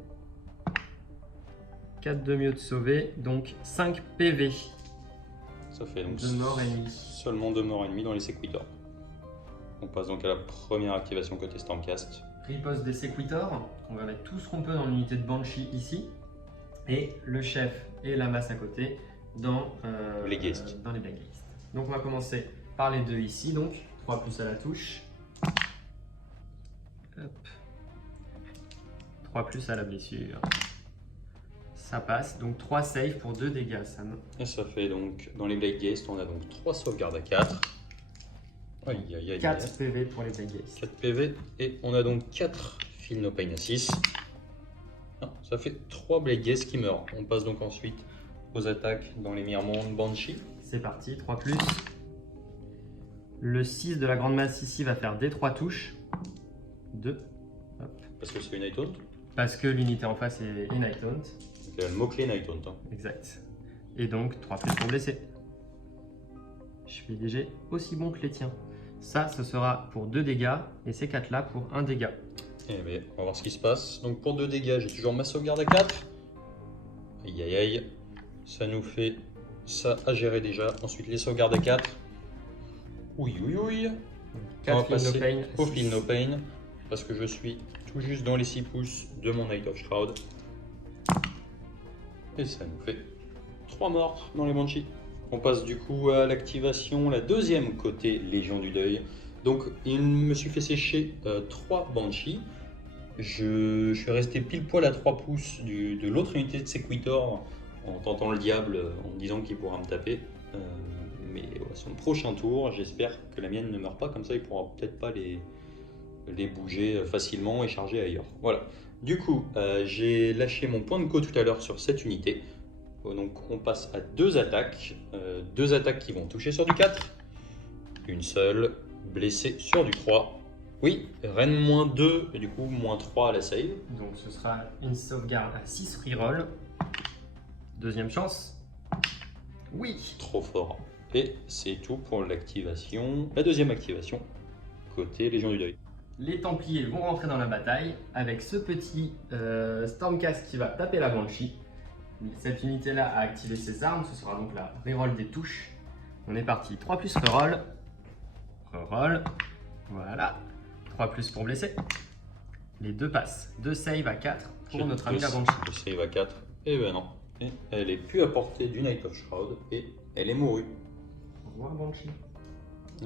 4 de mieux de sauver, donc 5 PV. Ça fait donc 2 morts ennemis. seulement 2 morts ennemis dans les Sequitors. On passe donc à la première activation côté Stormcast. Riposte des Sequitors, on va mettre tout ce qu'on peut dans l'unité de Banshee ici, et le chef et la masse à côté dans, les Geist. Dans les Blade Geist. Donc on va commencer par les deux ici, donc 3+ à la touche. Hop. 3+ à la blessure. Ça passe, donc 3 saves pour 2 dégâts, Sam. Et ça fait donc, dans les Blade Geist, on a donc 3 sauvegardes à 4. Aïe, aïe, aïe, 4 PV pour les Blade Geist. 4 PV, et on a donc 4 Feel No Pain à 6. Ah, ça fait 3 Blade Geist qui meurent. On passe donc ensuite aux attaques dans les Mirmonde Banshee. C'est parti, 3+. Le 6 de la grande masse ici va faire des 3 touches. 2. Hop. Parce que c'est une Night Taunt. Parce que l'unité en face est Night Taunt. Donc il y a le mot-clé Night Taunt. Hein. Exact. Et donc 3+ pour blesser. Je fais des jets aussi bons que les tiens. Ça, ce sera pour 2 dégâts et ces 4 là pour 1 dégât. Eh bien, on va voir ce qui se passe. Donc pour 2 dégâts, j'ai toujours ma sauvegarde à 4. Aïe aïe aïe. Ça nous fait ça à gérer déjà. Ensuite les sauvegardes à 4. Oui oui oui. On va 4 Feel No passer Pain. au Feel No Pain. Parce que je suis tout juste dans les 6 pouces de mon Knight of Shroud. Et ça nous fait 3 morts dans les Banshees. On passe du coup à l'activation, la deuxième côté Légion du Deuil. Donc il me suis fait sécher 3 Banshees. Je suis resté pile poil à 3 pouces de l'autre unité de Sequitor en tentant le diable, en me disant qu'il pourra me taper. Mais à son prochain tour, j'espère que la mienne ne meurt pas, comme ça il pourra peut-être pas les bouger facilement et charger ailleurs. Voilà. Du coup, j'ai lâché mon point de co tout à l'heure sur cette unité. Donc on passe à 2 attaques. 2 attaques qui vont toucher sur du 4. Une seule, blessée sur du 3. Oui, Reine -2 et du coup -3 à la save. Donc ce sera une sauvegarde à 6 reroll. Deuxième chance. Oui. Trop fort. Et c'est tout pour l'activation. La deuxième activation, côté Légion du Deuil. Les Templiers vont rentrer dans la bataille avec ce petit Stormcast qui va taper la Banshee. Cette unité-là a activé ses armes, ce sera donc la reroll des touches. On est parti, 3+ reroll. Reroll. Voilà. 3+ pour blesser. Les deux passent. 2 save à 4 pour notre ami la Banshee. Le save à 4. Et ben non. Et elle est plus à portée du Knight of Shroud et elle est mourue. Au revoir Banshee.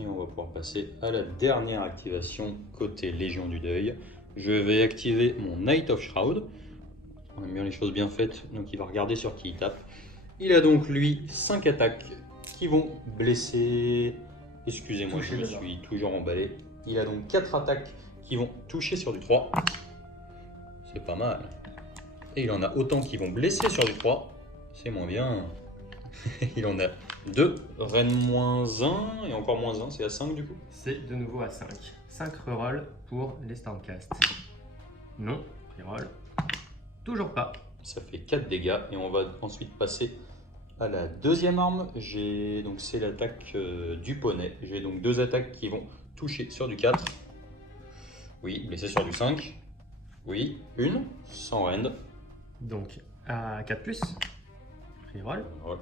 Et on va pouvoir passer à la dernière activation côté Légion du Deuil. Je vais activer mon Knight of Shroud. On aime bien les choses bien faites, donc il va regarder sur qui il tape. Il a donc lui 5 attaques qui vont blesser... Excusez-moi, je me suis toujours emballé. Il a donc 4 attaques qui vont toucher sur du 3. C'est pas mal. Et il en a autant qui vont blesser sur du 3. C'est moins bien. Il en a 2. Reine -1 et encore -1, c'est à 5 du coup. C'est de nouveau à 5. 5 rerolls pour les Stormcast. Non, reroll. Toujours pas. Ça fait 4 dégâts et on va ensuite passer à la deuxième arme. Donc c'est l'attaque du poney. J'ai donc 2 attaques qui vont toucher sur du 4. Oui, blessé sur du 5. Oui, une, sans rend. Donc à 4+, reroll. Voilà.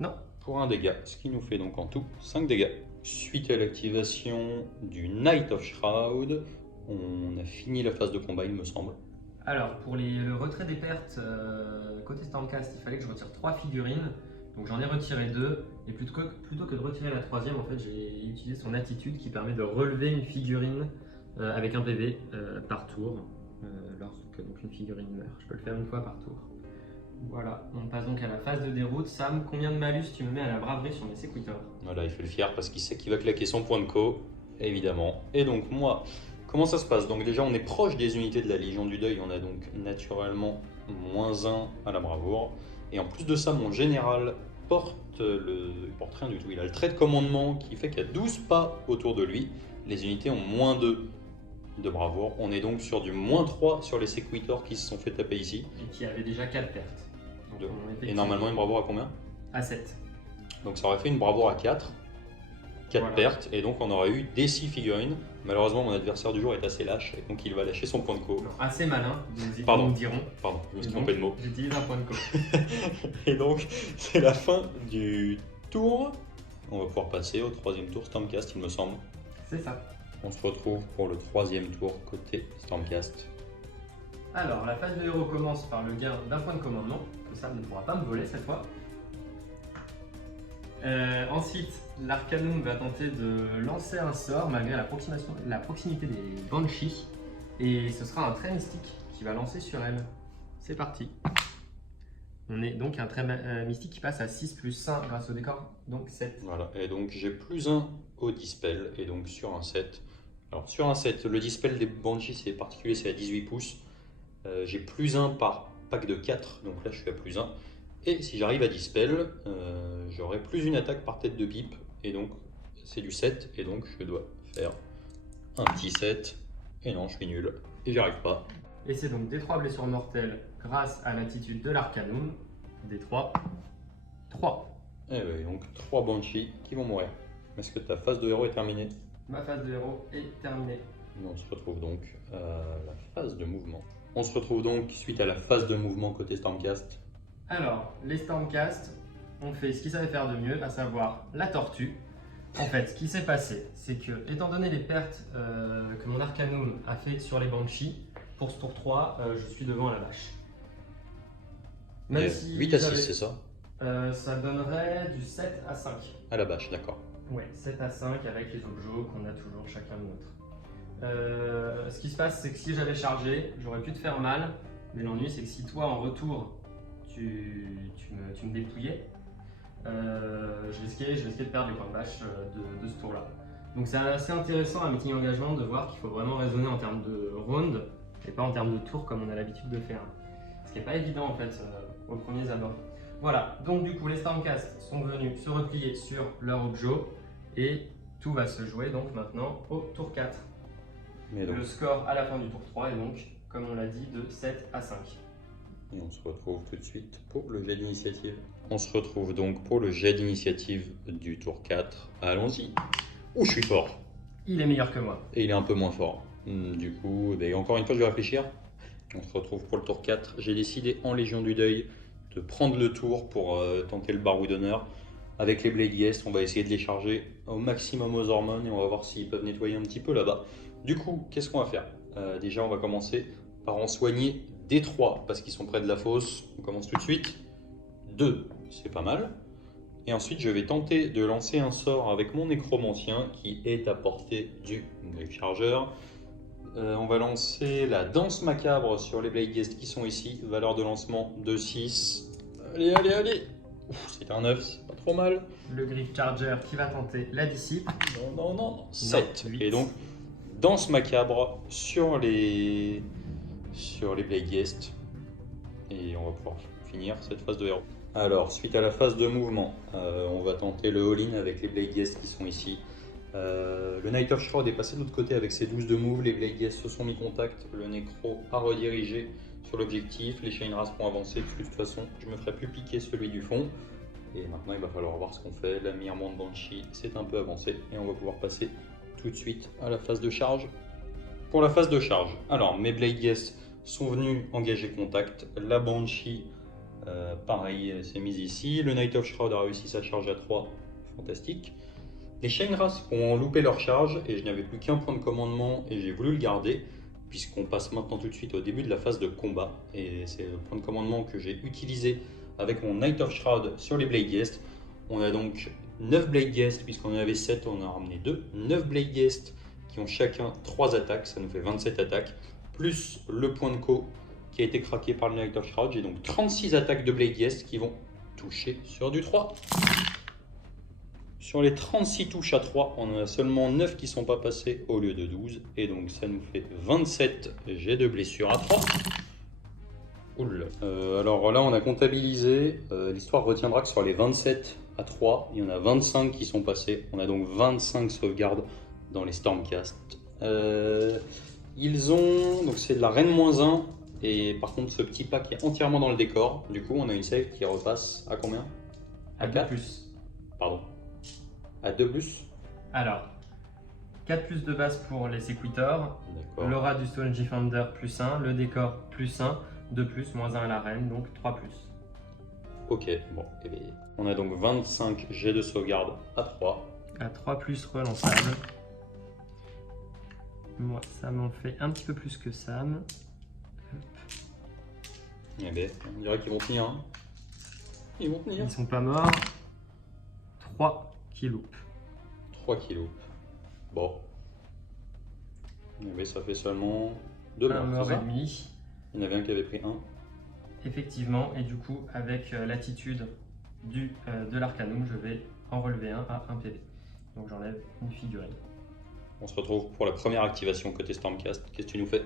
Non. Pour un dégât, ce qui nous fait donc en tout 5 dégâts. Suite à l'activation du Knight of Shroud, on a fini la phase de combat, il me semble. Alors, pour le retrait des pertes, côté Stormcast, il fallait que je retire 3 figurines. Donc j'en ai retiré 2. Et plutôt que de retirer la troisième, en fait, j'ai utilisé son attitude qui permet de relever une figurine avec un PV par tour. Lorsque donc, une figurine meurt. Je peux le faire une fois par tour. Voilà, on passe donc à la phase de déroute. Sam, combien de malus tu me mets à la braverie sur mes séquiteurs? Voilà, il fait le fier parce qu'il sait qu'il va claquer son point de co, évidemment. Et donc moi, comment ça se passe? Donc déjà, on est proche des unités de la Légion du Deuil. On a donc naturellement -1 à la bravoure. Et en plus de ça, mon général il porte rien du tout. Il a le trait de commandement qui fait qu'il y a 12 pas autour de lui. Les unités ont -2 de bravoure. On est donc sur du -3 sur les séquiteurs qui se sont fait taper ici. Et qui avait déjà 4 pertes. Donc, Et normalement, une bravoure à combien? À 7. Donc ça aurait fait une bravoure à 4. 4 Voilà. pertes, et donc on aurait eu des 6 figurines. Malheureusement, mon adversaire du jour est assez lâche, et donc il va lâcher son point de co. Non, assez malin, Pardon. nous dirons. Pardon, je me suis Et trompé de donc, mot. J'utilise un point de co. Et donc, c'est la fin du tour. On va pouvoir passer au troisième tour Stormcast, il me semble. C'est ça. On se retrouve pour le troisième tour côté Stormcast. Alors, la phase de héros commence par le gain d'un point de commandement, que Sam ne pourra pas me voler cette fois. Ensuite, l'Arcanum va tenter de lancer un sort malgré la proximité des Banshees. Et ce sera un trait mystique qui va lancer sur elle. C'est parti. On est donc un trait mystique qui passe à 6+1 grâce au décor, donc 7. Voilà, et donc j'ai +1 au Dispel, et donc sur un 7. Alors sur un 7, le Dispel des Banshees c'est particulier, c'est à 18 pouces. J'ai +1 par pack de 4, donc là je suis à +1. Et si j'arrive à Dispel, j'aurai plus une attaque par tête de pipe, et donc c'est du 7, et donc je dois faire un petit 7. Et non, je suis nul, et j'y arrive pas. Et c'est donc des 3 blessures mortelles grâce à l'attitude de l'Arcanum. Des 3. Et oui, donc 3 Banshees qui vont mourir. Est-ce que ta phase de héros est terminée? Ma phase de héros est terminée. Et on se retrouve donc à la phase de mouvement. On se retrouve donc suite à la phase de mouvement côté Stormcast. Alors, les Stormcast ont fait ce qu'ils savaient faire de mieux, à savoir la tortue. En fait, ce qui s'est passé, c'est que, étant donné les pertes que mon Arcanum a fait sur les Banshees, pour ce tour 3, je suis devant la vache. Et 8 à 6, c'est ça? Ça donnerait du 7 à 5. À la bâche, d'accord. Ouais, 7 à 5 avec les objets qu'on a toujours chacun de notre. Ce qui se passe, c'est que si j'avais chargé, j'aurais pu te faire mal, mais l'ennui, c'est que si toi, en retour, tu me dépouillais, je risquais de perdre les points de bâche de ce tour-là. Donc c'est assez intéressant à Meeting Engagement de voir qu'il faut vraiment raisonner en termes de round et pas en termes de tour comme on a l'habitude de faire. Ce qui n'est pas évident en fait aux premiers abords. Voilà, donc du coup les Stormcast sont venus se replier sur leur objet et tout va se jouer donc maintenant au tour 4. Et donc, Le score à la fin du tour 3 est donc, comme on l'a dit, de 7 à 5. et on se retrouve tout de suite pour le jet d'initiative. On se retrouve donc pour le jet d'initiative du tour 4. Allons-y. Ouh, je suis fort. Il est meilleur que moi. Et il est un peu moins fort. Du coup, encore une fois, je vais réfléchir. On se retrouve pour le tour 4. J'ai décidé en Légion du Deuil de prendre le tour pour tenter le baroud d'honneur. Avec les Blade Guest, on va essayer de les charger au maximum aux hormones et on va voir s'ils peuvent nettoyer un petit peu là-bas. Du coup, qu'est-ce qu'on va faire? Déjà, on va commencer par en soigner des 3 parce qu'ils sont près de la fosse. On commence tout de suite. 2, c'est pas mal. Et ensuite, je vais tenter de lancer un sort avec mon nécromancien qui est à portée du Grave Charger. On va lancer la danse macabre sur les Blade Guest qui sont ici. Valeur de lancement de 6. Allez, allez, allez. C'est un 9, c'est pas trop mal. Le Grave Charger qui va tenter la dissipe. Non, non, non, 7. 8. Et donc, danse macabre sur les Blade Guest. et on va pouvoir finir cette phase de héros. Alors, suite à la phase de mouvement, on va tenter le all-in avec les Blade Guests qui sont ici. Le Knight of Shroud est passé de l'autre côté avec ses 12 de move, les Blade Guests se sont mis contact, le Necro a redirigé sur l'objectif, les Chainras vont avancer, parce que de toute façon je me ferai plus piquer celui du fond. Et maintenant il va falloir voir ce qu'on fait, la Mirmande Banshee s'est un peu avancée et on va pouvoir passer tout de suite à la phase de charge. Pour la phase de charge, alors mes Blade Guests sont venus engager contact, la Banshee pareil s'est mise ici, le Knight of Shroud a réussi sa charge à 3, fantastique. Les Chainras ont loupé leur charge et je n'avais plus qu'un point de commandement et j'ai voulu le garder puisqu'on passe maintenant tout de suite au début de la phase de combat et c'est le point de commandement que j'ai utilisé avec mon Knight of Shroud sur les Blade Guests. On a donc 9 Blade Guests puisqu'on en avait 7, on en a ramené 2. 9 Blade Guests qui ont chacun 3 attaques, ça nous fait 27 attaques, plus le point de co qui a été craqué par le Knight of Shroud. J'ai donc 36 attaques de Blade Guests qui vont toucher sur du 3. Sur les 36 touches à 3, on en a seulement 9 qui ne sont pas passées au lieu de 12. Et donc ça nous fait 27 jets de blessures à 3. Oula. Alors là, on a comptabilisé. L'histoire retiendra que sur les 27 à 3, il y en a 25 qui sont passés. On a donc 25 sauvegardes dans les Stormcast. Ils ont... Donc c'est de la Reine -1. Et par contre, ce petit pack est entièrement dans le décor. Du coup, on a une save qui repasse à combien? À 4 plus. Pardon. À 2 plus. Alors, 4 plus de base pour les Sequitors, l'aura du Stone Defender plus 1, le décor plus 1, 2 plus, moins 1 à la reine, donc 3 plus. Ok, bon, et bien, on a donc 25 jets de sauvegarde à 3. À 3 plus relançable. Moi, ça m'en fait un petit peu plus que Sam. Eh bien, on dirait qu'ils vont tenir. Hein. Ils vont tenir. Ils sont pas morts. 3 qui loupent. 3 qui loupent. Bon. Eh bien, ça fait seulement 2 morts. Un mort et demi. Il y en avait un qui avait pris 1. Effectivement, et du coup, avec l'attitude de l'Arcanum, je vais en relever un à 1 PV. Donc j'enlève une figurine. On se retrouve pour la première activation côté Stormcast. Qu'est-ce que tu nous fais?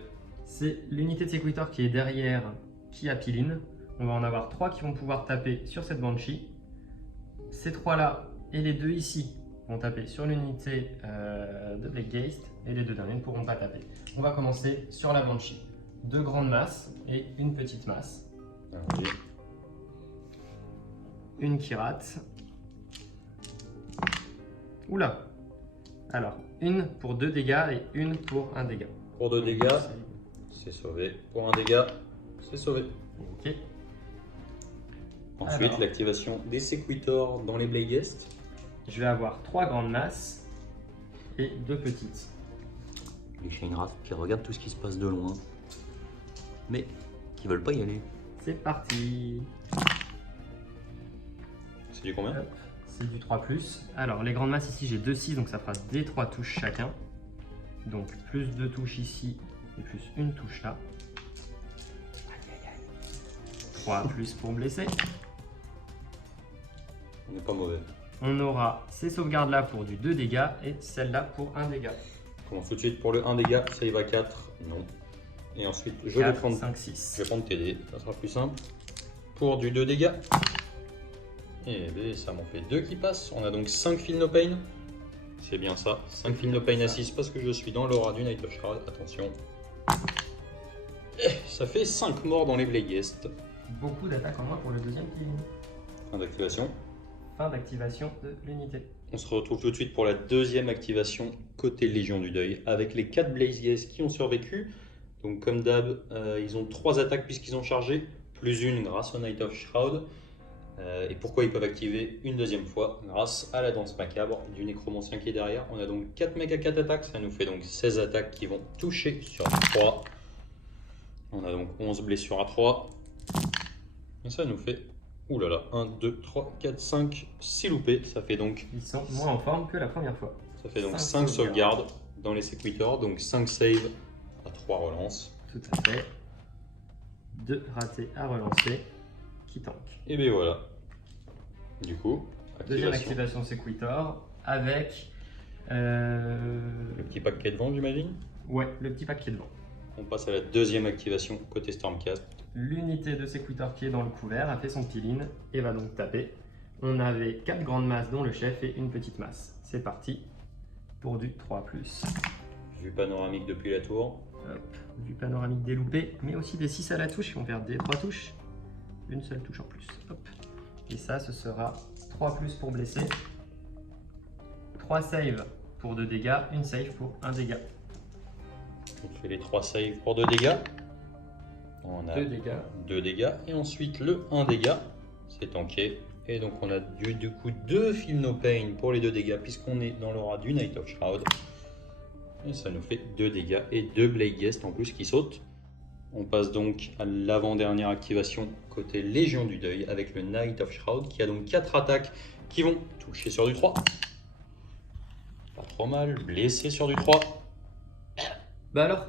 C'est l'unité de Sequitor qui est derrière qui a Piline. On va en avoir 3 qui vont pouvoir taper sur cette Banshee. Ces 3 là et les 2 ici vont taper sur l'unité de Blade Geist et les 2 derniers ne pourront pas taper. On va commencer sur la Banshee. 2 grandes masses et une petite masse. Allez. Une qui rate. Oula. Alors, une pour 2 dégâts et une pour 1 dégât. Pour 2 dégâts, c'est sauvé. Pour 1 dégât, c'est sauvé. Ok. Ensuite, l'activation des Sequitors dans les Blade Guests. Je vais avoir 3 grandes masses et 2 petites. Les Chainras qui regardent tout ce qui se passe de loin, mais qui veulent pas y aller. C'est parti. C'est du combien? C'est du 3 plus. Alors, les grandes masses ici, j'ai 2 6, donc ça fera des 3 touches chacun. Donc, plus 2 touches ici et plus une touche là. 3 plus pour blesser. On n'est pas mauvais. On aura ces sauvegardes là pour du 2 dégâts et celle-là pour 1 dégât. On commence tout de suite pour le 1 dégât, save à 4, non. Et ensuite, je 4, vais prendre 5, 6. Je vais prendre TD, ça sera plus simple. Pour du 2 dégâts. Et bien, ça m'en fait 2 qui passent. On a donc 5 Feel No Pain. C'est bien ça. 5 Feel No Pain à 6 parce que je suis dans l'aura du Knight of Shroud. Attention. Et ça fait 5 morts dans les Blade Guests. Beaucoup d'attaques en moins pour le deuxième qui Fin d'activation. Fin d'activation de l'unité. On se retrouve tout de suite pour la deuxième activation côté Légion du Deuil avec les 4 Blaze Guests qui ont survécu. Donc comme d'hab, ils ont 3 attaques puisqu'ils ont chargé, plus une grâce au Knight of Shroud. Et pourquoi ils peuvent activer une deuxième fois? Grâce à la danse macabre du nécromancien qui est derrière. On a donc 4 mecs à 4 attaques, ça nous fait donc 16 attaques qui vont toucher sur 3. On a donc 11 blessures à 3. Et ça nous fait, oulala, 1, 2, 3, 4, 5, 6 loupés. Ça fait donc... Ils sont moins en forme que la première fois. Ça fait donc 5 sauvegardes dans les Sequitors, donc 5 saves à 3 relances. Tout à fait. 2 ratés à relancer qui tank. Et bien voilà. Du coup, deuxième activation Sequitor avec... le petit pack qui est devant, j'imagine. Ouais, le petit pack qui est devant. On passe à la deuxième activation côté Stormcast. L'unité de Sequitor qui est dans le couvert a fait son petit-line et va donc taper. On avait 4 grandes masses dont le chef et une petite masse. C'est parti pour du 3+. Vue panoramique depuis la tour. Hop, vue panoramique déloupée, mais aussi des 6 à la touche, on perd des 3 touches. Une seule touche en plus. Hop. Et ça, ce sera 3+ pour blesser. 3 saves pour 2 dégâts, une save pour 1 dégât. On fait les 3 saves pour 2 dégâts. On a 2 dégâts. 2 dégâts. Et ensuite le 1 dégât. C'est tanké. Et donc on a du coup 2 Feel No Pain pour les 2 dégâts puisqu'on est dans l'aura du Knight of Shroud. Et ça nous fait 2 dégâts et 2 Blade Guest en plus qui sautent. On passe donc à l'avant-dernière activation côté Légion du Deuil avec le Knight of Shroud qui a donc 4 attaques qui vont toucher sur du 3. Pas trop mal, blessé sur du 3. Bah alors,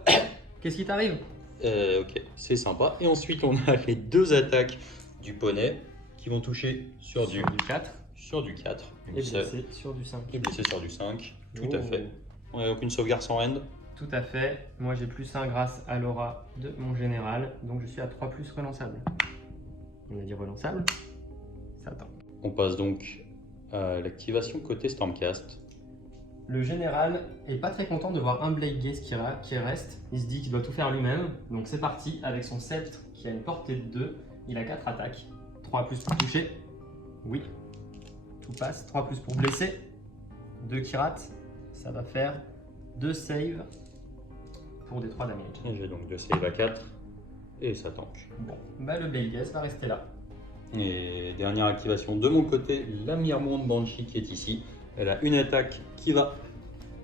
qu'est-ce qui t'arrive? Ok, c'est sympa. Et ensuite on a les 2 attaques du poney qui vont toucher sur du 4 sur du 4. et blessé sur du 5. Et blessé sur du 5, tout Oh. à fait. On a donc une sauvegarde sans end. Tout à fait. Moi j'ai +1 grâce à l'aura de mon général, donc je suis à 3+ relançable. On a dit relançable, ça attend. On passe donc à l'activation côté Stormcast. Le général est pas très content de voir un Blade Gaze qui reste. Il se dit qu'il doit tout faire lui-même. Donc c'est parti, avec son sceptre qui a une portée de 2. Il a 4 attaques. 3+ pour toucher. Oui. Tout passe. 3+ pour blesser. 2 qui ratent. Ça va faire 2 saves pour des 3 damage. Et j'ai donc 2 save à 4 et ça tank. Bon, bah le Blade Gaze va rester là. Et dernière activation de mon côté, la Myrmonde Banshee qui est ici. Elle a une attaque qui va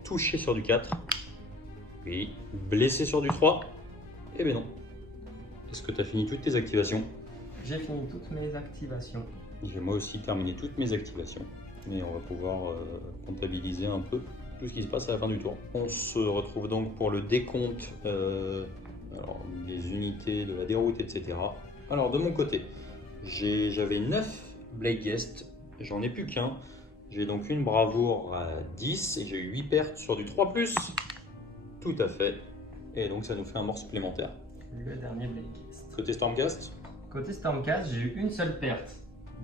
toucher sur du 4. Puis blesser sur du 3. Eh ben non. Est-ce que tu as fini toutes tes activations? J'ai fini toutes mes activations. J'ai moi aussi terminé toutes mes activations. Mais on va pouvoir comptabiliser un peu tout ce qui se passe à la fin du tour. On se retrouve donc pour le décompte des unités, de la déroute, etc. Alors de mon côté, j'avais 9 Blade Guest, j'en ai plus qu'un. J'ai donc une bravoure à 10 et j'ai eu 8 pertes sur du 3+. Tout à fait. Et donc ça nous fait un mort supplémentaire. Le dernier Blade Gaze. Côté Stormcast, Côté Stormcast, j'ai eu une seule perte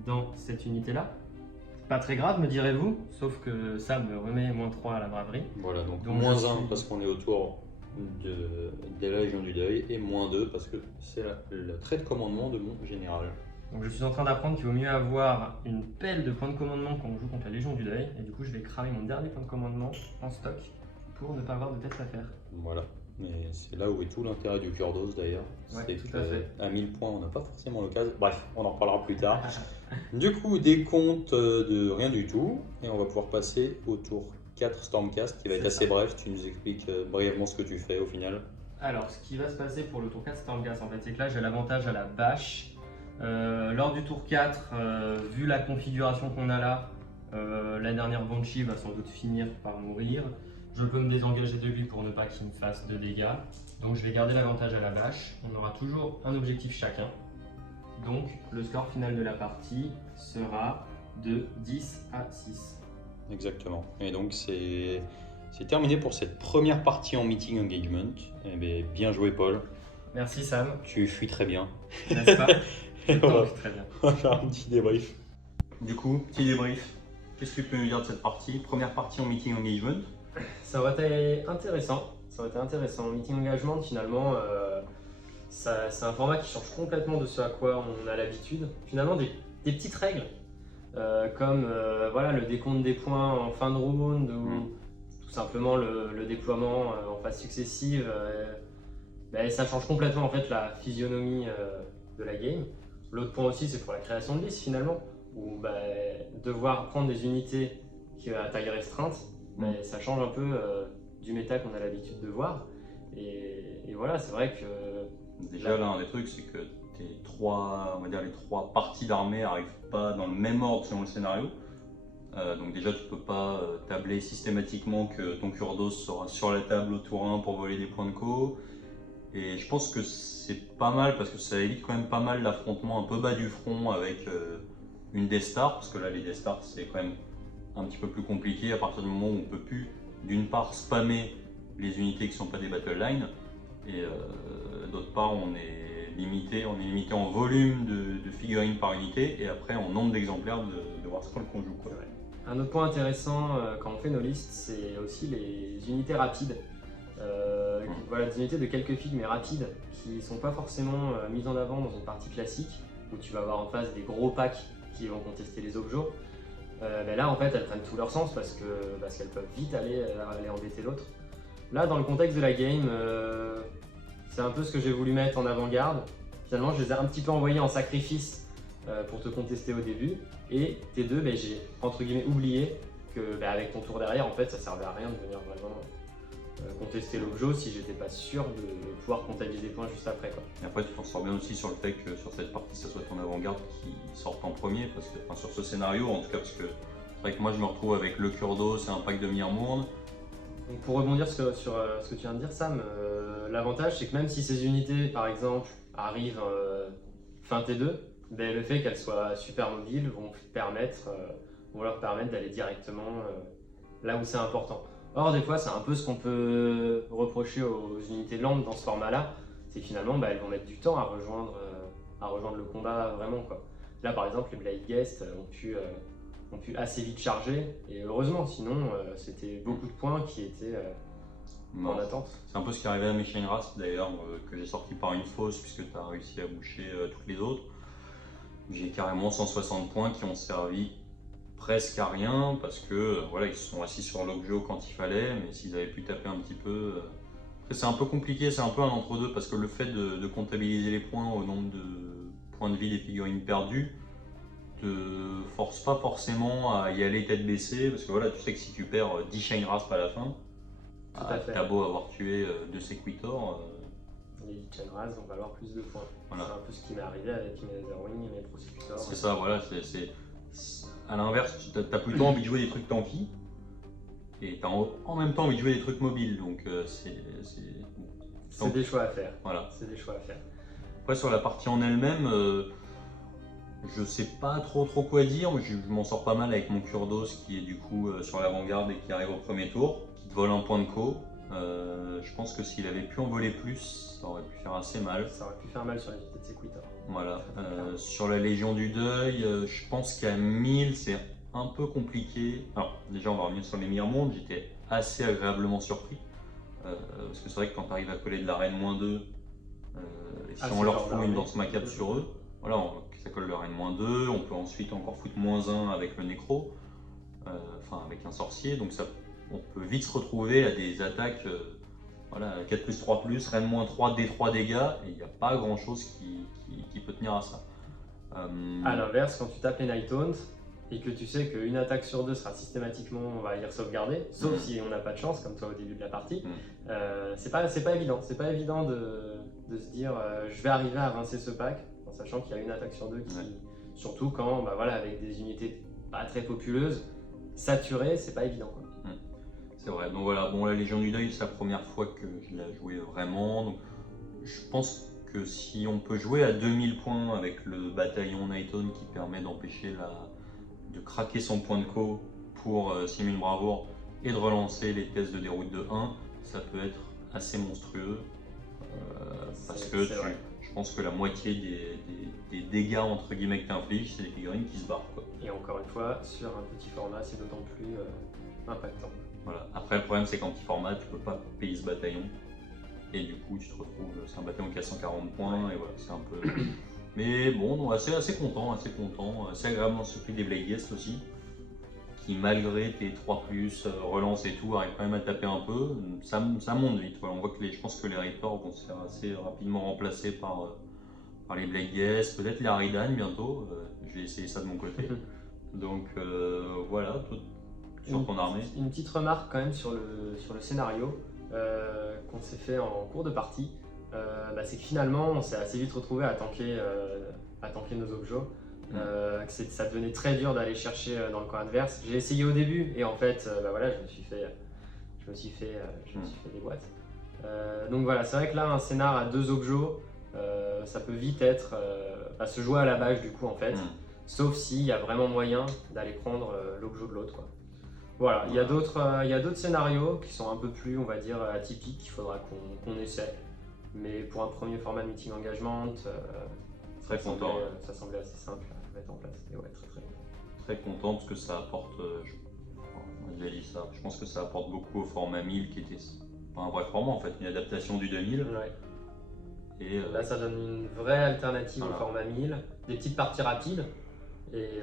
dans cette unité-là. Pas très grave, me direz-vous, sauf que ça me remet -3 à la braverie. voilà, donc Donc je -1 suis- parce qu'on est autour de la Légion du Deuil et -2 parce que c'est le trait de commandement de mon général. Donc je suis en train d'apprendre qu'il vaut mieux avoir une pelle de points de commandement quand on joue contre la Légion du Deuil. Et du coup, je vais cramer mon dernier point de commandement en stock pour ne pas avoir de tête à faire. Voilà, mais c'est là où est tout l'intérêt du cure dose d'ailleurs. Ouais, c'est tout à fait. qu'à 1000 points, on n'a pas forcément l'occasion. Bref, on en reparlera plus tard. Du coup, décompte de rien du tout. Et on va pouvoir passer au tour 4 Stormcast qui va être C'est assez ça. bref. Tu nous expliques brièvement ce que tu fais au final. Alors, ce qui va se passer pour le tour 4 Stormcast, en fait, c'est que là, j'ai l'avantage à la bâche. Lors du tour 4, vu la configuration qu'on a là, la dernière Banshee va sans doute finir par mourir. Je peux me désengager de lui pour ne pas qu'il me fasse de dégâts. Donc je vais garder l'avantage à la bâche. On aura toujours un objectif chacun. Donc le score final de la partie sera de 10 à 6. Exactement. Et donc, c'est terminé pour cette première partie en meeting engagement. Eh bien, bien joué, Paul. Merci Sam, Tu fuis très bien. n'est-ce pas? Et Tout on va- le temps, très bien. On va faire un petit débrief. Du coup, petit débrief. Qu'est-ce que tu peux nous dire de cette partie? Première partie en meeting engagement. Ça aurait été intéressant. Ça aurait été intéressant. Meeting engagement, finalement, c'est un format qui change complètement de ce à quoi on a l'habitude. Finalement, des petites règles, comme voilà, le décompte des points en fin de round ou tout simplement le déploiement en phase successive. Ben, ça change complètement en fait la physionomie de la game. L'autre point aussi, c'est pour la création de liste finalement, où ben, devoir prendre des unités à taille restreinte, mais ça change un peu du méta qu'on a l'habitude de voir. Et voilà, c'est vrai que Déjà, là, un des trucs, c'est que les trois parties d'armée n'arrivent pas dans le même ordre selon le scénario. Donc déjà, tu peux pas tabler systématiquement que ton Kurdos sera sur la table au tour 1 pour voler des points de co. Et je pense que c'est pas mal parce que ça évite quand même pas mal l'affrontement un peu bas du front avec une Death Star, parce que là, les Death Stars, c'est quand même un petit peu plus compliqué à partir du moment où on peut plus, d'une part, spammer les unités qui sont pas des battle lines, Et d'autre part, on est limité en volume de figurines par unité et après en nombre d'exemplaires de War Scroll qu'on joue, quoi. Ouais. Un autre point intéressant quand on fait nos listes, c'est aussi les unités rapides. Voilà, des unités de quelques figues mais rapides qui ne sont pas forcément mises en avant dans une partie classique où tu vas avoir en face des gros packs qui vont contester les objets. Mais là en fait elles prennent tout leur sens parce qu'elles peuvent vite aller embêter l'autre. Là dans le contexte de la game, c'est un peu ce que j'ai voulu mettre en avant-garde. Finalement je les ai un petit peu envoyés en sacrifice pour te contester au début. Et T2, j'ai entre guillemets oublié que avec ton tour derrière en fait ça servait à rien de venir vraiment contester l'objet si j'étais pas sûr de pouvoir comptabiliser des points juste après, quoi. Et après tu t'en sors bien aussi sur le fait que sur cette partie ça soit ton avant-garde qui sorte en premier, parce que sur ce scénario en tout cas, parce que c'est vrai que moi je me retrouve avec le Kurdo, c'est un pack de Mirmourne. Donc pour rebondir sur ce que tu viens de dire Sam, l'avantage c'est que même si ces unités par exemple arrivent fin T2, le fait qu'elles soient super mobiles vont leur permettre d'aller directement là où c'est important. Or des fois c'est un peu ce qu'on peut reprocher aux unités lentes dans ce format-là, c'est que finalement elles vont mettre du temps à rejoindre le combat vraiment, quoi. Là par exemple les Blade Guests ont pu assez vite charger, et heureusement, sinon c'était beaucoup de points qui étaient en attente. C'est un peu ce qui est arrivé à mes Chain Rasp d'ailleurs, que j'ai sorti par une fausse puisque tu as réussi à boucher toutes les autres. J'ai carrément 160 points qui ont servi presque à rien parce que voilà, ils se sont assis sur l'Ogjo quand il fallait, mais s'ils avaient pu taper un petit peu. Après c'est un peu compliqué, c'est un peu un entre-deux parce que le fait de comptabiliser les points au nombre de points de vie des figurines perdues te force pas forcément à y aller tête baissée, parce que voilà, tu sais que si tu perds 10 Chain Rasp à la fin, t'as beau avoir tué 2 Sequitor. Les 10 Chain Rasp vont valoir plus de points. Voilà. C'est un peu ce qui m'est arrivé avec mes Netherwing et mes Prosecutors. C'est ça, voilà, à l'inverse, t'as plutôt envie de jouer des trucs tanky, et t'as en même temps envie de jouer des trucs mobiles, donc c'est des choix à faire. Voilà. C'est des choix à faire. Après sur la partie en elle-même, je sais pas trop quoi dire, mais je m'en sors pas mal avec mon Kurdos qui est du coup sur l'avant-garde et qui arrive au premier tour, qui te vole un point de co. Je pense que s'il avait pu en voler plus, ça aurait pu faire assez mal. Ça aurait pu faire mal sur l'unité de Sequitor. Voilà. Sur la Légion du Deuil, je pense qu'à 1000 c'est un peu compliqué. Alors déjà on va revenir sur les Mirmondes, j'étais assez agréablement surpris. Parce que c'est vrai que quand tu arrives à coller de la reine -2, et si on leur fout une danse macabre sur eux, voilà, ça colle le reine -2, on peut ensuite encore foutre -1 avec le nécro, enfin avec un sorcier, donc ça, on peut vite se retrouver à des attaques, voilà, 4+3+, reine -3, D3 dégâts, et il n'y a pas grand chose qui peut tenir à ça. À l'inverse, quand tu tapes les Night Haunt et que tu sais qu'une attaque sur 2 sera systématiquement, on va dire, sauvegardée, sauf si on n'a pas de chance, comme toi au début de la partie, c'est pas évident. C'est pas évident de se dire je vais arriver à rincer ce pack, en sachant qu'il y a une attaque sur 2 qui, surtout quand, voilà, avec des unités pas très populeuses, saturées, c'est pas évident, quoi. C'est vrai, donc voilà, bon, la Légion du Deuil, c'est la première fois que je l'ai joué vraiment, donc je pense que si on peut jouer à 2000 points avec le bataillon Night Haunt qui permet d'empêcher de craquer son point de co pour Simul Bravoure et de relancer les tests de déroute de 1, ça peut être assez monstrueux, parce que je pense que la moitié des dégâts entre guillemets que tu infliges, c'est des figurines qui se barrent, quoi. Et encore une fois, sur un petit format, c'est d'autant plus impactant. Voilà. Après, le problème, c'est qu'en petit format, tu peux pas payer ce bataillon. Et du coup, tu te retrouves, c'est un bataillon qui a 140 points, et voilà, c'est un peu. Mais bon, donc, assez content, assez agréablement surpris des Blade Guests aussi, qui malgré tes 3+, relance et tout, arrivent quand même à taper un peu. Ça monte vite. Voilà, on voit que je pense que les Reapers vont se faire assez rapidement remplacer par les Blade Guests, peut-être les Aridan bientôt. Je vais essayer ça de mon côté. Donc voilà. Sur ton armée. Une petite remarque quand même sur le scénario qu'on s'est fait en cours de partie, c'est que finalement on s'est assez vite retrouvé à tanker nos objets, que ça devenait très dur d'aller chercher dans le camp adverse. J'ai essayé au début et en fait voilà, je me suis fait des boîtes. Donc voilà, c'est vrai que là un scénar à 2 objets, ça peut vite être se jouer à la bâche du coup en fait, sauf s'il y a vraiment moyen d'aller prendre l'objet de l'autre, quoi. Voilà, il y a d'autres scénarios qui sont un peu plus, on va dire, atypiques qu'il faudra qu'on essaie. Mais pour un premier format de meeting engagement, Très content. Ça semblait assez simple à mettre en place. Et ouais, très très content. Très content parce que ça apporte, on a déjà dit ça, je pense que ça apporte beaucoup au format 1000 qui était pas un vrai format en fait, une adaptation du 2000. Ouais. Et Là, ça donne une vraie alternative Voilà. au format 1000, des petites parties rapides. Et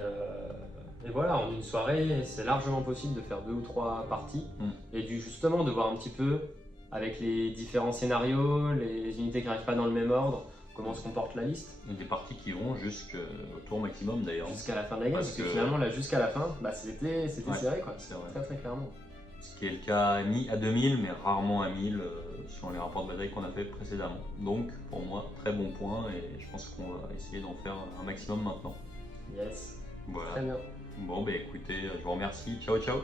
voilà, en une soirée, c'est largement possible de faire 2 ou 3 parties. Et justement, de voir un petit peu, avec les différents scénarios, les unités qui n'arrivent pas dans le même ordre, comment se comporte la liste. des parties qui vont jusqu'au tour maximum d'ailleurs. Jusqu'à la fin de la game, Parce parce que que- finalement, là, jusqu'à la fin, bah, c'était Ouais, serré, quoi. c'est vrai. Très très clairement. Ce qui est le cas à 2000, mais rarement à 1000 sur les rapports de bataille qu'on a fait précédemment. Donc pour moi, très bon point et je pense qu'on va essayer d'en faire un maximum maintenant. Yes, Voilà. très bien. Bon, bah écoutez, je vous remercie. Ciao, ciao.